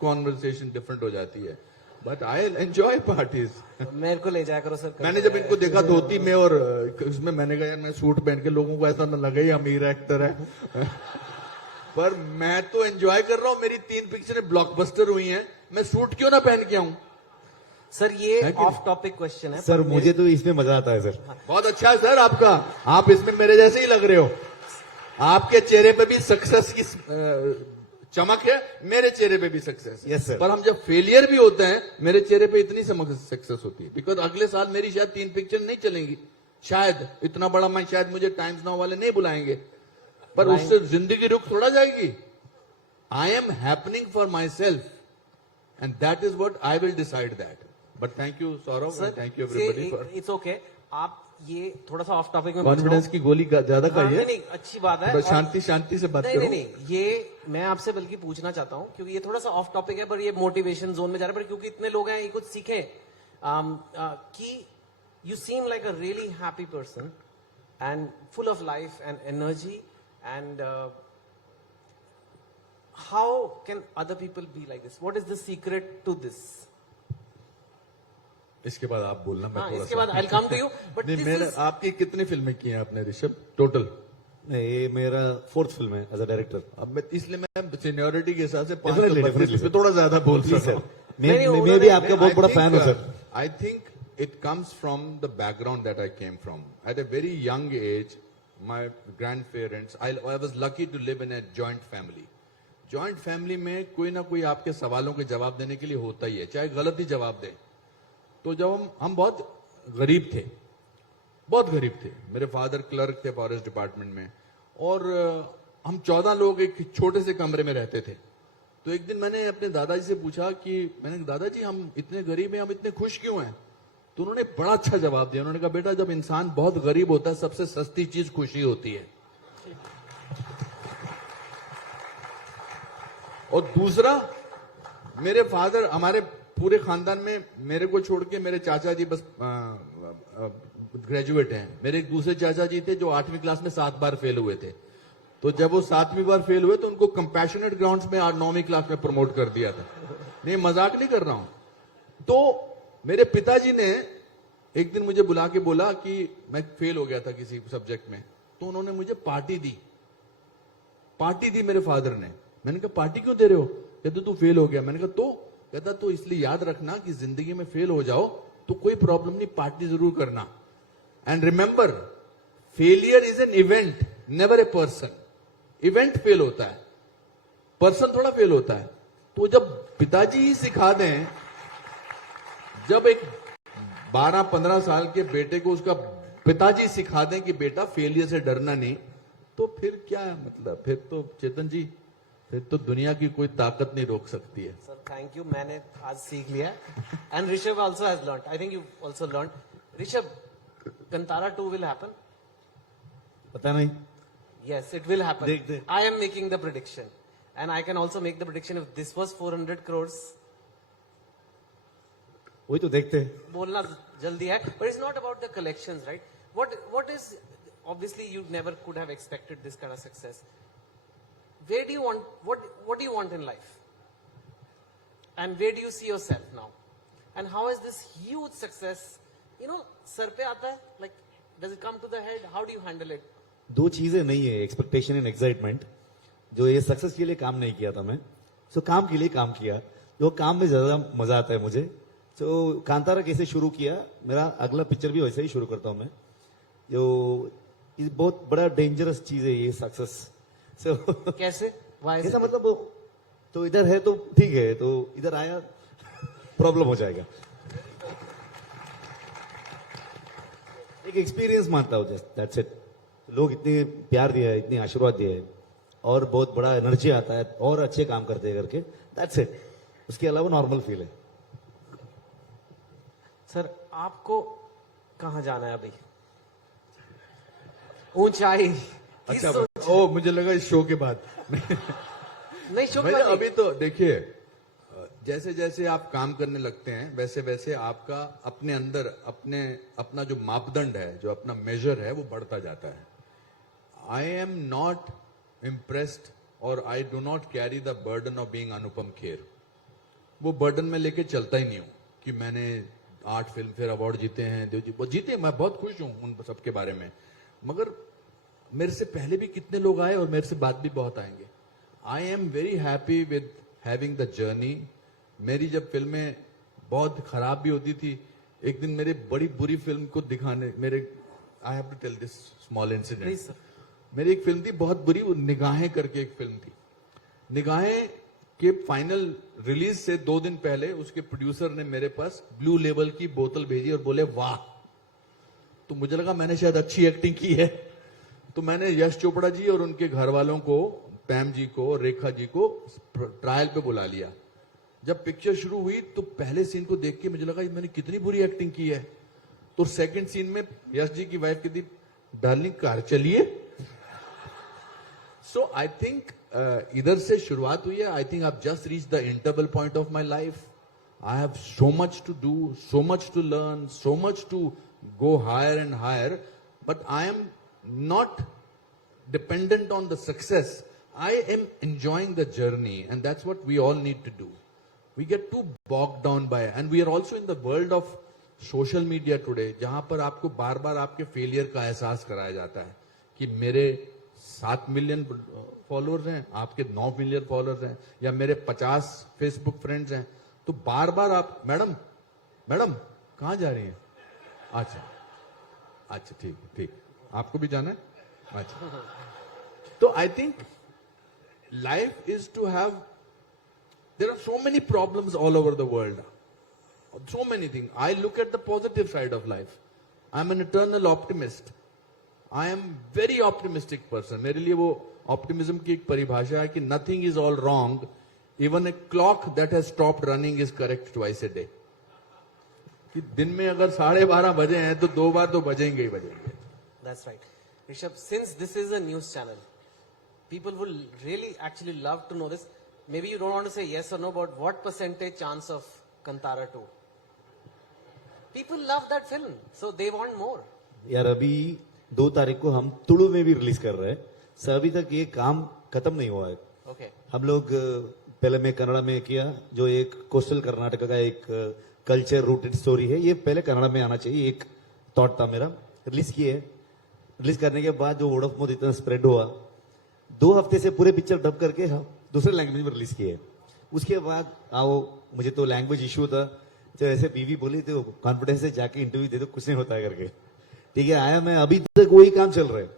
कॉन्वर्सेशन डिफरेंट हो जाती है. But I enjoy parties. मेरे को ले जाया करो सर. मैंने जब इनको देखा धोती में और उसमें, मैंने कहा यार मैं सूट पहन के, लोगों को ऐसा न लगे ही अमीर एक्टर है. पर मैं तो एंजॉय कर रहा हूँ. मेरी 3 पिक्चरें ब्लॉकबस्टर हुई हैं. मैं सूट क्यों ना पहन के आऊं. सर ये ऑफ टॉपिक क्वेश्चन है सर मुझे तो इसमें मजा आता है सर. बहुत अच्छा है सर आपका. आप इसमें मेरे जैसे ही लग रहे हो. आपके चेहरे पे भी सक्सेस की चमक है, मेरे चेहरे पे भी सक्सेस. Yes, sir. पर हम जब फेलियर भी होते हैं, मेरे चेहरे पे इतनी सक्सेस होती है. बिकॉज अगले साल मेरी शायद 3 पिक्चर नहीं चलेंगी. शायद इतना बड़ा मैं, शायद मुझे टाइम्स नाउ वाले नहीं बुलाएंगे. पर उससे जिंदगी रुक थोड़ा जाएगी. I am happening for my self and that is what I will decide that. But thank you Saurabh, thank you everybody for. It's okay. आप ये थोड़ा सा ऑफ टॉपिक में कॉन्फिडेंस की गोली ज्यादा खाइए. नहीं, अच्छी बात है. शांति से बात करो. नहीं, ये मैं आपसे बल्कि पूछना चाहता हूं क्योंकि ये थोड़ा सा ऑफ टॉपिक है, पर ये मोटिवेशन जोन में जा रहा है. पर क्योंकि इतने लोग हैं, ये कुछ सीखें कि you seem like a really happy person and full of life and energy and how can other people be like this. What is the secret to this. इसके बाद आप बोलना. मैं थोड़ा इसके बाद I will come to you. But मैंने आपकी कितनी फिल्में की हैं आपने ऋषभ टोटल. ये मेरा 4th फिल्म है एज अ डायरेक्टर. अब मैं इसलिए मैं सीनियोरिटी के हिसाब से Definitely, sir. थोड़ा ज्यादा बोल प्लीज सकता सर. हूँ. मैं भी आपका बहुत बड़ा फैन हूँ sir. I think it comes from the background that I came from. At a very young age my grandparents, I was lucky to live in a joint family. Joint family में कोई ना कोई आपके सवालों के जवाब देने के लिए होता ही है, चाहे गलत ही जवाब दे. तो जब हम बहुत गरीब थे, बहुत गरीब थे. मेरे फादर क्लर्क थे फॉरेस्ट डिपार्टमेंट में, और हम 14 लोग एक छोटे से कमरे में रहते थे. तो एक दिन मैंने अपने दादाजी से पूछा कि मैंने दादाजी हम इतने गरीब हैं, हम इतने खुश क्यों हैं. तो उन्होंने बड़ा अच्छा जवाब दिया. उन्होंने कहा बेटा जब इंसान बहुत गरीब होता है सबसे सस्ती चीज खुशी होती है. और दूसरा, मेरे फादर, हमारे पूरे खानदान में मेरे को छोड़ के मेरे चाचा जी बस ग्रेजुएट हैं. मेरे एक दूसरे चाचा जी थे जो 8वीं क्लास में 7 बार फेल हुए थे. तो जब वो 7वीं बार फेल हुए तो उनको कंपैशनेट ग्राउंड्स में 9वीं क्लास में प्रमोट कर दिया था. नहीं, मजाक नहीं कर रहा हूं. तो मेरे पिताजी ने एक दिन मुझे बुला के बोला कि मैं फेल हो गया था किसी सब्जेक्ट में. तो उन्होंने मुझे पार्टी दी मेरे फादर ने. मैंने कहा पार्टी क्यों दे रहे हो. कहते तू फेल हो गया. मैंने कहा तो. कहता तो इसलिए याद रखना कि जिंदगी में फेल हो जाओ तो कोई प्रॉब्लम नहीं, पार्टी जरूर करना. And remember, failure is an event, never a person. Event fail होता है, पर्सन थोड़ा फेल होता है. तो जब पिताजी ही सिखा दें, जब एक 12-15 साल के बेटे को उसका पिताजी सिखा दें कि बेटा फेलियर से डरना नहीं, तो फिर क्या है मतलब. फिर तो चेतन जी, फिर तो दुनिया की कोई ताकत नहीं रोक सकती है. सर थैंक यू, मैंने आज सीख लिया. And Rishabh also has learn. I think you also learn. Rishabh, Kantara 2 will happen. पता नहीं. Yes, it will happen. देखते. I am making the prediction, and I can also make the prediction if this was 400 crores. वही तो देखते हैं. बोलना जल्दी है, but it's not about the collections, right? What is, obviously you never could have expected this kind of success. Where do you want, what do you want in life? And where do you see yourself now? And how is this huge success, sir पे आता है, like, does it come to the head? How do you handle it? 2 चीजें नहीं है, expectation and excitement. जो ये success के लिए काम नहीं किया था मैं, सो काम के लिए काम किया. जो काम में ज्यादा मजा आता है मुझे. सो कांतारा कैसे शुरू किया, मेरा अगला पिक्चर भी वैसे ही शुरू करता हूं मैं. जो बहुत बड़ा डेंजरस चीज है ये सक्सेस. सो कैसे? Why is ऐसा it? मतलब, तो इधर है तो ठीक है, तो इधर आया प्रॉब्लम हो जाएगा. एक एक्सपीरियंस मानता हूं, जस्ट दैट्स इट. लोग इतने प्यार दिया है, इतनी आशीर्वाद दिया है, और बहुत बड़ा एनर्जी आता है और अच्छे काम करते हैं करके, दैट्स इट. उसके अलावा नॉर्मल फील है. सर आपको कहाँ जाना है अभी? ऊंचाई. He's अच्छा, so- ओ मुझे लगा इस शो के बाद. नहीं शो भैया अभी तो देखिए, जैसे जैसे आप काम करने लगते हैं वैसे वैसे आपका अपने अंदर अपना जो मापदंड है, जो अपना मेजर है, वो बढ़ता जाता है. आई एम नॉट इम्प्रेस्ड और I do not carry the burden of being Anupam Kher. वो बर्डन में लेके चलता ही नहीं हूं कि मैंने 8 फिल्म फेयर अवार्ड जीते हैं. देव जी वो जीते, मैं बहुत खुश हूं उन सबके बारे में. मगर मेरे से पहले भी कितने लोग आए और मेरे से बाद भी बहुत आएंगे. आई am very happy with having the journey. मेरी जब फिल्में बहुत खराब भी होती थी, एक दिन मेरे बड़ी बुरी फिल्म को दिखाने, मेरे I have to tell this small Please, incident. sir. मेरी एक फिल्म थी बहुत बुरी, वो निगाहें करके एक फिल्म थी. निगाहें के फाइनल रिलीज से 2 दिन पहले उसके प्रोड्यूसर ने मेरे पास ब्लू लेबल की बोतल भेजी और बोले वाह. तो मुझे लगा मैंने शायद अच्छी एक्टिंग की है. तो मैंने यश चोपड़ा जी और उनके घर वालों को, पैम जी को, रेखा जी को ट्रायल पे बुला लिया. जब पिक्चर शुरू हुई तो पहले सीन को देख के मुझे लगा ये मैंने कितनी बुरी एक्टिंग की है. तो सेकंड सीन में यश जी की वाइफ कहती, डार्लिंग कार चलिए. सो आई थिंक इधर से शुरुआत हुई है. I think I just reach the interval point of my life. I have so much to do, so much to learn, so much to go higher and higher. But I am not dependent on the success. I am enjoying the journey, and that's what we all need to do. We get too bogged down by, and we are also in the world of social media today, जहां पर आपको बार बार आपके failure का एहसास कराया जाता है कि मेरे 7 मिलियन फॉलोअर्स हैं, आपके 9 मिलियन फॉलोअर्स हैं, या मेरे 50 फेसबुक फ्रेंड्स हैं. तो बार बार आप, मैडम कहां जा रही हैं? अच्छा ठीक, आपको भी जाना है? अच्छा. तो I think life is to have, there are so many problems all over the world, so many thing. I look at the positive side of life. I am an eternal optimist. I am very optimistic person. मेरे लिए वो optimism की एक परिभाषा है कि nothing is all wrong, even a clock that has stopped running is correct twice a day. कि दिन में अगर 12:30 बजे हैं तो 2 बार तो बजेंगे ही बजेंगे. That's right. Rishabh, since this is a news channel, people will really actually love to know this. Maybe you don't want to say yes or no, but what percentage chance of Kantara 2? People love that film, so they want more. यार अभी 2 तारीख को हम तुलु में भी release कर रहे हैं. सर अभी तक ये काम खत्म नहीं हुआ है. Okay. हम लोग पहले में कन्नड़ा में किया, जो एक कोस्टल कर्नाटक का एक कल्चर रूटेड स्टोरी है. ये पहले कन्नड़ा में आना चाहिए, एक थॉट था मेरा. रिलीज किए. रिलीज करने के बाद जो वर्ड ऑफ माउथ इतना स्प्रेड हुआ, 2 हफ्ते से पूरे पिक्चर डब करके हम दूसरे लैंग्वेज में रिलीज किए. उसके बाद आओ, मुझे तो लैंग्वेज इश्यू था, तो ऐसे बीवी बोली तो कॉन्फिडेंस से जाके इंटरव्यू दे दो, कुछ नहीं होता है करके. ठीक है, आया मैं, अभी तक वही काम चल रहा है.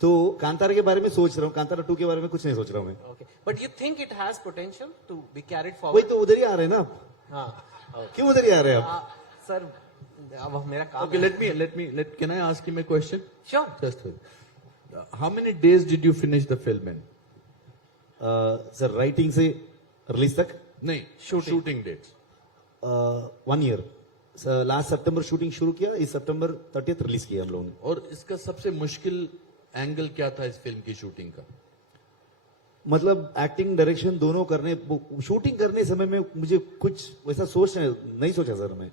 तो कांतारा के बारे में सोच रहा हूँ, कांतारा 2 के बारे में कुछ नहीं सोच रहा हूँ मैं. Okay. But you think it has potential to be carried वही forward? तो उधर ही आ रहे हैं ना. हाँ. क्यों उधर ही आ रहे हैं आप? Sir, अब मेरा काम Okay, है. can I ask him a question? Sure. Just how many days did you finish the film in? Sir writing से रिलीज तक नहीं, shooting dates. 1 ईयर. लास्ट सितंबर शूटिंग शुरू किया, इस सितंबर 30 रिलीज किया हम लोगों ने. और इसका सबसे मुश्किल एंगल क्या था इस फिल्म की शूटिंग का? मतलब एक्टिंग डायरेक्शन दोनों करने, शूटिंग करने समय में मुझे कुछ वैसा नहीं सोचा सर मैं.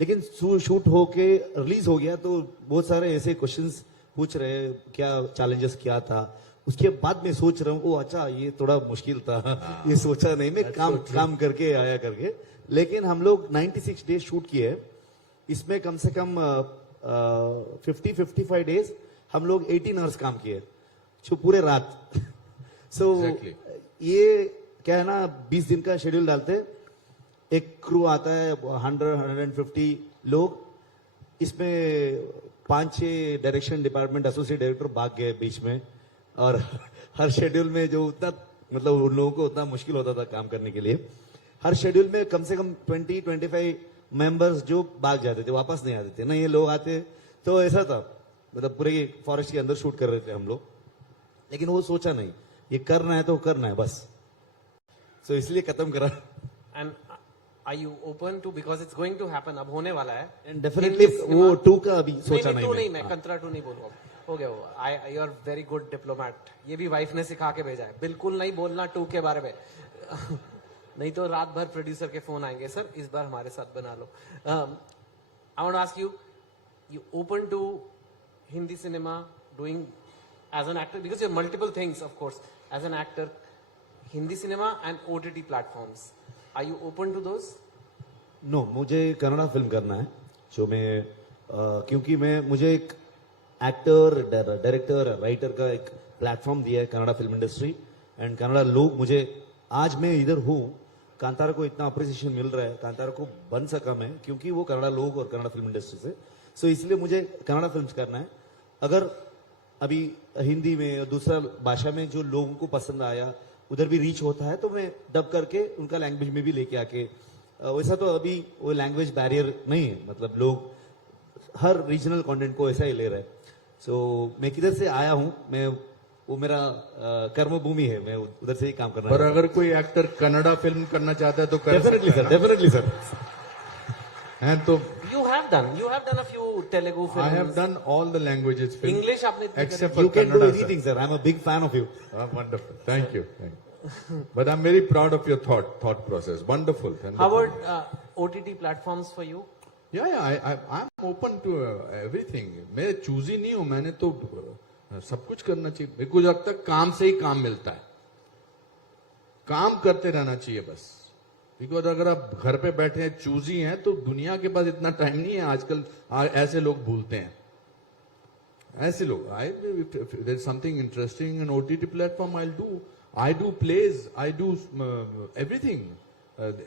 लेकिन शूट होके रिलीज हो गया तो बहुत सारे ऐसे क्वेश्चंस पूछ रहे, क्या चैलेंजेस क्या था. उसके बाद मैं सोच रहा हूँ, ओ अच्छा ये थोड़ा मुश्किल था, ये सोचा नहीं मैं, काम करके आया करके. लेकिन हम लोग 96 डेज शूट किए. इसमें कम से कम 50-55 डेज हम लोग 18 आवर्स काम किए, जो पूरे रात. सो Exactly. ये क्या है ना, 20 दिन का शेड्यूल डालते हैं. एक क्रू आता है 100-150 लोग. इसमें 5-6 डायरेक्शन डिपार्टमेंट एसोसिएट डायरेक्टर भाग गए बीच में. और हर शेड्यूल में जो उतना, मतलब उन लोगों को उतना मुश्किल होता था काम करने के लिए. हर शेड्यूल में कम से कम 20-25 मेंबर्स जो भाग जाते थे, वापस नहीं आते थे ना. ये लोग आते, तो ऐसा था, मतलब पूरे फॉरेस्ट के अंदर शूट कर रहे थे हम लोग. लेकिन वो सोचा नहीं, ये करना है तो करना है बस. सो इसलिए खत्म करा. And are you open to, because it's going to happen, अब होने वाला है. एंड डेफिनेटली वो 2 का अभी सोचा नहीं, नहीं नहीं, मैं. मैं कंतरा 2 नहीं बोलूंगा. हो गया वो. You are very good diplomat. ये भी वाइफ ने सिखा के भेजा है. बिल्कुल नहीं बोलना 2 के बारे में. नहीं तो रात भर प्रोड्यूसर के फोन आएंगे, सर इस बार हमारे साथ बना लो. I want to ask you, you open to Hindi cinema doing as an actor, because you're multiple things, of course, as an actor, Hindi cinema and OTT platforms. Are you open to those? No मुझे Kannada film करना है जो मैं क्योंकि मुझे एक actor director writer का एक प्लेटफॉर्म दिया है Kannada film industry and Kannada लोग मुझे आज मैं इधर हूँ. कांतारा को इतना अप्रिसिएशन मिल रहा है, कांतारा को बन सका मैं क्योंकि वो कन्नड़ा लोग और कन्नड़ा फिल्म इंडस्ट्री से. सो इसलिए मुझे कन्नड़ा फिल्म्स करना है. अगर अभी हिंदी में और दूसरा भाषा में जो लोगों को पसंद आया उधर भी रीच होता है तो मैं डब करके उनका लैंग्वेज में भी लेके आके, वैसा तो अभी वो लैंग्वेज बैरियर नहीं है, मतलब लोग हर रीजनल कंटेंट को ऐसा ही ले रहे हैं. सो मैं किधर से आया हूँ, मैं वो मेरा कर्म भूमि है, मैं उधर से ही काम करना. पर अगर कोई एक्टर कन्नड़ा फिल्म करना चाहता है तो कर डेफिनेटली सकता सर, है ना? Definitely sir. हैं तो You have done a few Telugu films. I have done all the languages film English आपने इतनी except You for can do Kannada. anything, sir. I'm a big fan of you. Wonderful. Thank you. But I'm very proud of your thought process. Wonderful. How about OTT platforms for you? Yeah, I'm open to everything. मैं choosy नहीं हूं, मैंने तो सब कुछ करना चाहिए. मेरे को लगता है काम से ही काम मिलता है. काम करते रहना चाहिए बस. बिकॉज अगर आप घर पे बैठे हैं चूजी हैं तो दुनिया के पास इतना टाइम नहीं है आजकल. ऐसे लोग भूलते हैं, ऐसे लोग. There is something interesting in OTT platform. I do plays, I do everything.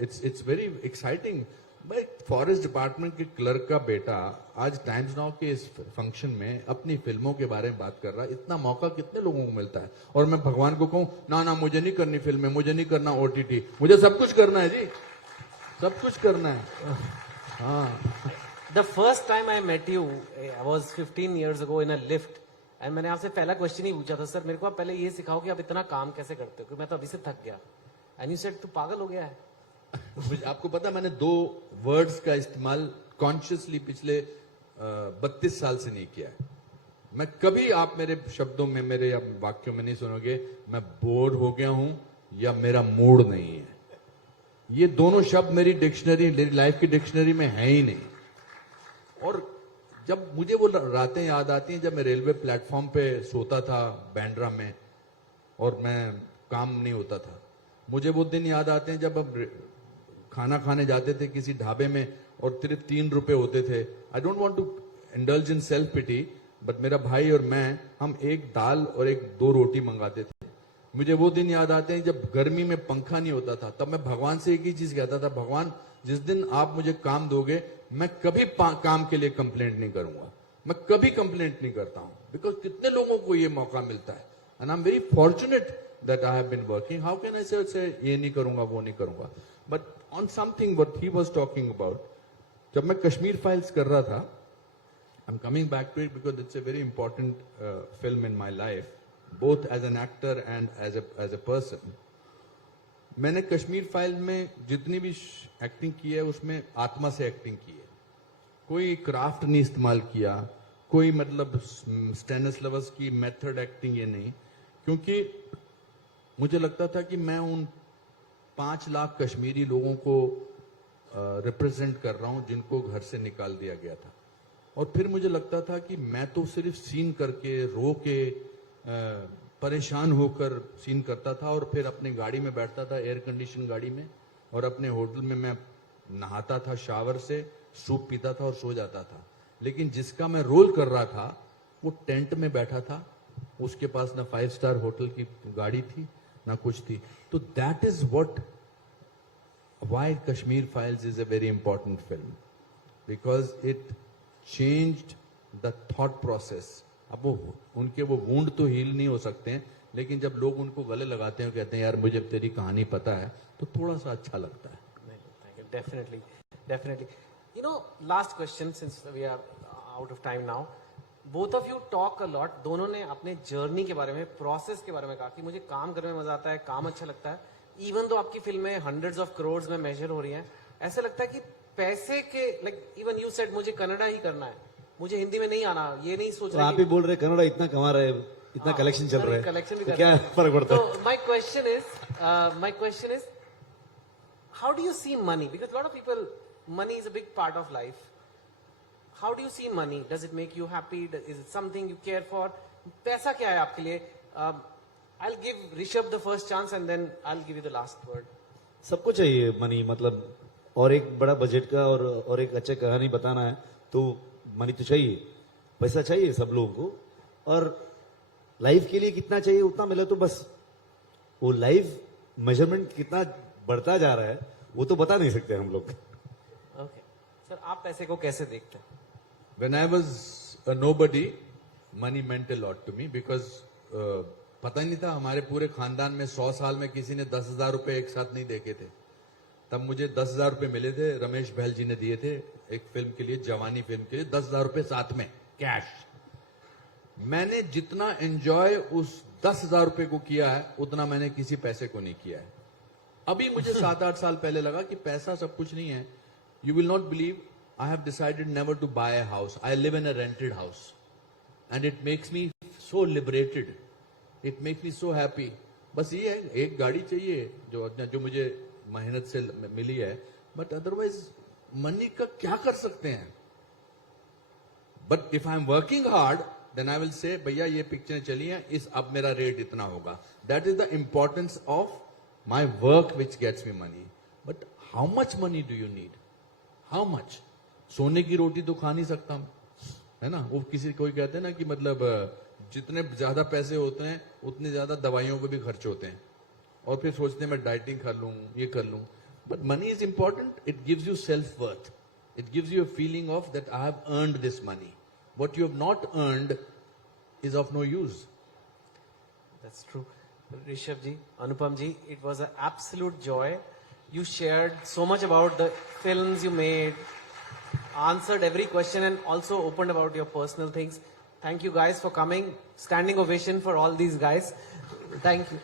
It's very exciting. भाई फॉरेस्ट डिपार्टमेंट के क्लर्क का बेटा आज टाइम्स नाउ के इस फंक्शन में अपनी फिल्मों के बारे में बात कर रहा है. इतना मौका कितने लोगों को मिलता है. और मैं भगवान को कहूं ना मुझे नहीं करनी फिल्में, मुझे नहीं करना ओटीटी, मुझे सब कुछ करना है जी, सब कुछ करना है. हाँ. The first time I met you, I was 15 years ago in a lift, and मैंने आपसे पहला क्वेश्चन ही पूछा था, सर मेरे को आप पहले ये सिखाओ कि आप इतना काम कैसे करते हो, क्योंकि मैं तो अभी से थक गया. And you said तू पागल हो गया है. आपको पता मैंने 2 वर्ड्स का इस्तेमाल कॉन्शियसली पिछले 32 साल से नहीं किया है. मैं कभी आप मेरे शब्दों में, मेरे वाक्यों में नहीं सुनोगे मैं बोर हो गया हूं या मेरा मूड नहीं है. ये दोनों शब्द मेरी डिक्शनरी, मेरी लाइफ की डिक्शनरी में है ही नहीं. और जब मुझे वो रातें याद आती हैं जब मैं रेलवे प्लेटफॉर्म पे सोता था बैंड्रा में और मैं काम नहीं होता था. मुझे वो दिन याद आते हैं जब अब खाना खाने जाते थे किसी ढाबे में और सिर्फ 3 रुपए होते थे. I don't want to indulge in self pity, but मेरा भाई और मैं, हम एक दाल और 2 रोटी मंगाते थे. मुझे वो दिन याद आते हैं जब गर्मी में पंखा नहीं होता था. तब मैं भगवान से एक ही चीज कहता था, भगवान जिस दिन आप मुझे काम दोगे मैं कभी काम के लिए कंप्लेंट नहीं करूंगा. मैं कभी कंप्लेंट नहीं करता हूं. बिकॉज कितने लोगों को ये मौका मिलता है. And I am very fortunate that I have been working. How can I say ये नहीं करूंगा, वो नहीं करूंगा. But on something what he was talking about, जब मैं कश्मीर फाइल्स कर रहा था, I'm coming back to it because it's a very important film in my life, both as an actor and as a person. मैंने Kashmir file में जितनी भी acting की है उसमें आत्मा से एक्टिंग की है. कोई क्राफ्ट नहीं इस्तेमाल किया, कोई मतलब स्टेनिस्लावस की मेथड एक्टिंग ये नहीं. क्योंकि मुझे लगता था कि मैं उन 5 लाख कश्मीरी लोगों को रिप्रेजेंट कर रहा हूं जिनको घर से निकाल दिया गया था. और फिर मुझे लगता था कि मैं तो सिर्फ सीन करके, रो के, परेशान होकर सीन करता था और फिर अपनी गाड़ी में बैठता था, एयर कंडीशन गाड़ी में, और अपने होटल में मैं नहाता था शावर से, सूप पीता था और सो जाता था. लेकिन जिसका मैं रोल कर रहा था वो टेंट में बैठा था, उसके पास ना 5 स्टार होटल की गाड़ी थी ना कुछ थी. तो that is what why Kashmir files is a very important film, because it changed the thought process. अब वो उनके वो वुंड तो हील नहीं हो सकते हैं, लेकिन जब लोग उनको गले लगाते हैं, कहते हैं यार मुझे तेरी कहानी पता है, तो थोड़ा सा अच्छा लगता है. Definitely. You know, last question since we are out of time now. Both of you talk a lot. दोनों ने अपने जर्नी के बारे में, प्रोसेस के बारे में कहा कि मुझे काम करने में मजा आता है, काम अच्छा लगता है. इवन तो आपकी फिल्में hundreds of crores में मेजर हो रही हैं, ऐसे लगता है कि पैसे के, like even you said मुझे कन्नड़ा ही करना है, मुझे हिंदी में नहीं आना, ये नहीं सोच तो रहे आप ही बोल रहे कन्नड़ा इतना कमा रहे हैं, इतना हाँ, कलेक्शन चल सर, रहा है, collection भी तो कर क्या रहे हैं। फर्क पड़ता है? So my question is, how do you see money? Because a lot of people, money is a big part of life. How do you see money? Does it make you happy? Is it something you care for? पैसा क्या है आपके लिए? I'll give Rishabh the first chance and then I'll give you the last word. सबको चाहिए money, मतलब और एक बड़ा बजट का और एक अच्छा कहानी बताना है तो मनी तो चाहिए, पैसा चाहिए सब लोगों को। और लाइफ के लिए कितना चाहिए उतना मिले तो बस, वो लाइफ मेजरमेंट कितना बढ़ता जा रहा है वो तो बता नहीं सकते हम लोग। Okay. सर आप पैसे को कैसे देखते हैं? When I was a nobody, money meant a lot to me because पता ही नहीं था, हमारे पूरे खानदान में 100 साल में किसी ने 10,000 रुपए एक साथ नहीं देखे थे। तब मुझे 10,000 रुपए मिले थे, रमेश बहल जी ने दिए थे एक फिल्म के लिए, जवानी फिल्म के लिए, 10,000 रुपए साथ में कैश। मैंने जितना एंजॉय उस 10,000 रुपए को किया है उतना मैंने किसी पैसे को नहीं किया है। अभी मुझे 7-8 साल पहले लगा कि पैसा सब कुछ नहीं है। You will not believe, I have decided never to buy a house. I live in a rented house. And it makes me so liberated. It makes me so happy. बस ये है, एक गाड़ी चाहिए जो मुझे मेहनत से मिली है, बट अदरवाइज मनी का क्या कर सकते हैं। But if I am working hard then I will say भैया ये पिक्चरें चली हैं, इस अब मेरा रेट इतना होगा। That is the importance of my work which gets me money. But how much money do you need? How much? सोने की रोटी तो खा नहीं सकता हूं, है ना। वो कोई कहते हैं ना कि मतलब जितने ज्यादा पैसे होते हैं उतने ज्यादा दवाइयों पे भी खर्च होते हैं, और फिर सोचते हैं मैं डाइटिंग कर लूं, ये कर लूं। But money is important, it gives you self worth, it gives you a feeling of that I have earned this money. What you have not earned is of no use. That's true. Rishabh ji, Anupam ji, it was an absolute joy. You shared so much about the films you made, answered every question and also opened about your personal things. Thank you guys for coming. Standing ovation for all these guys. Thank you.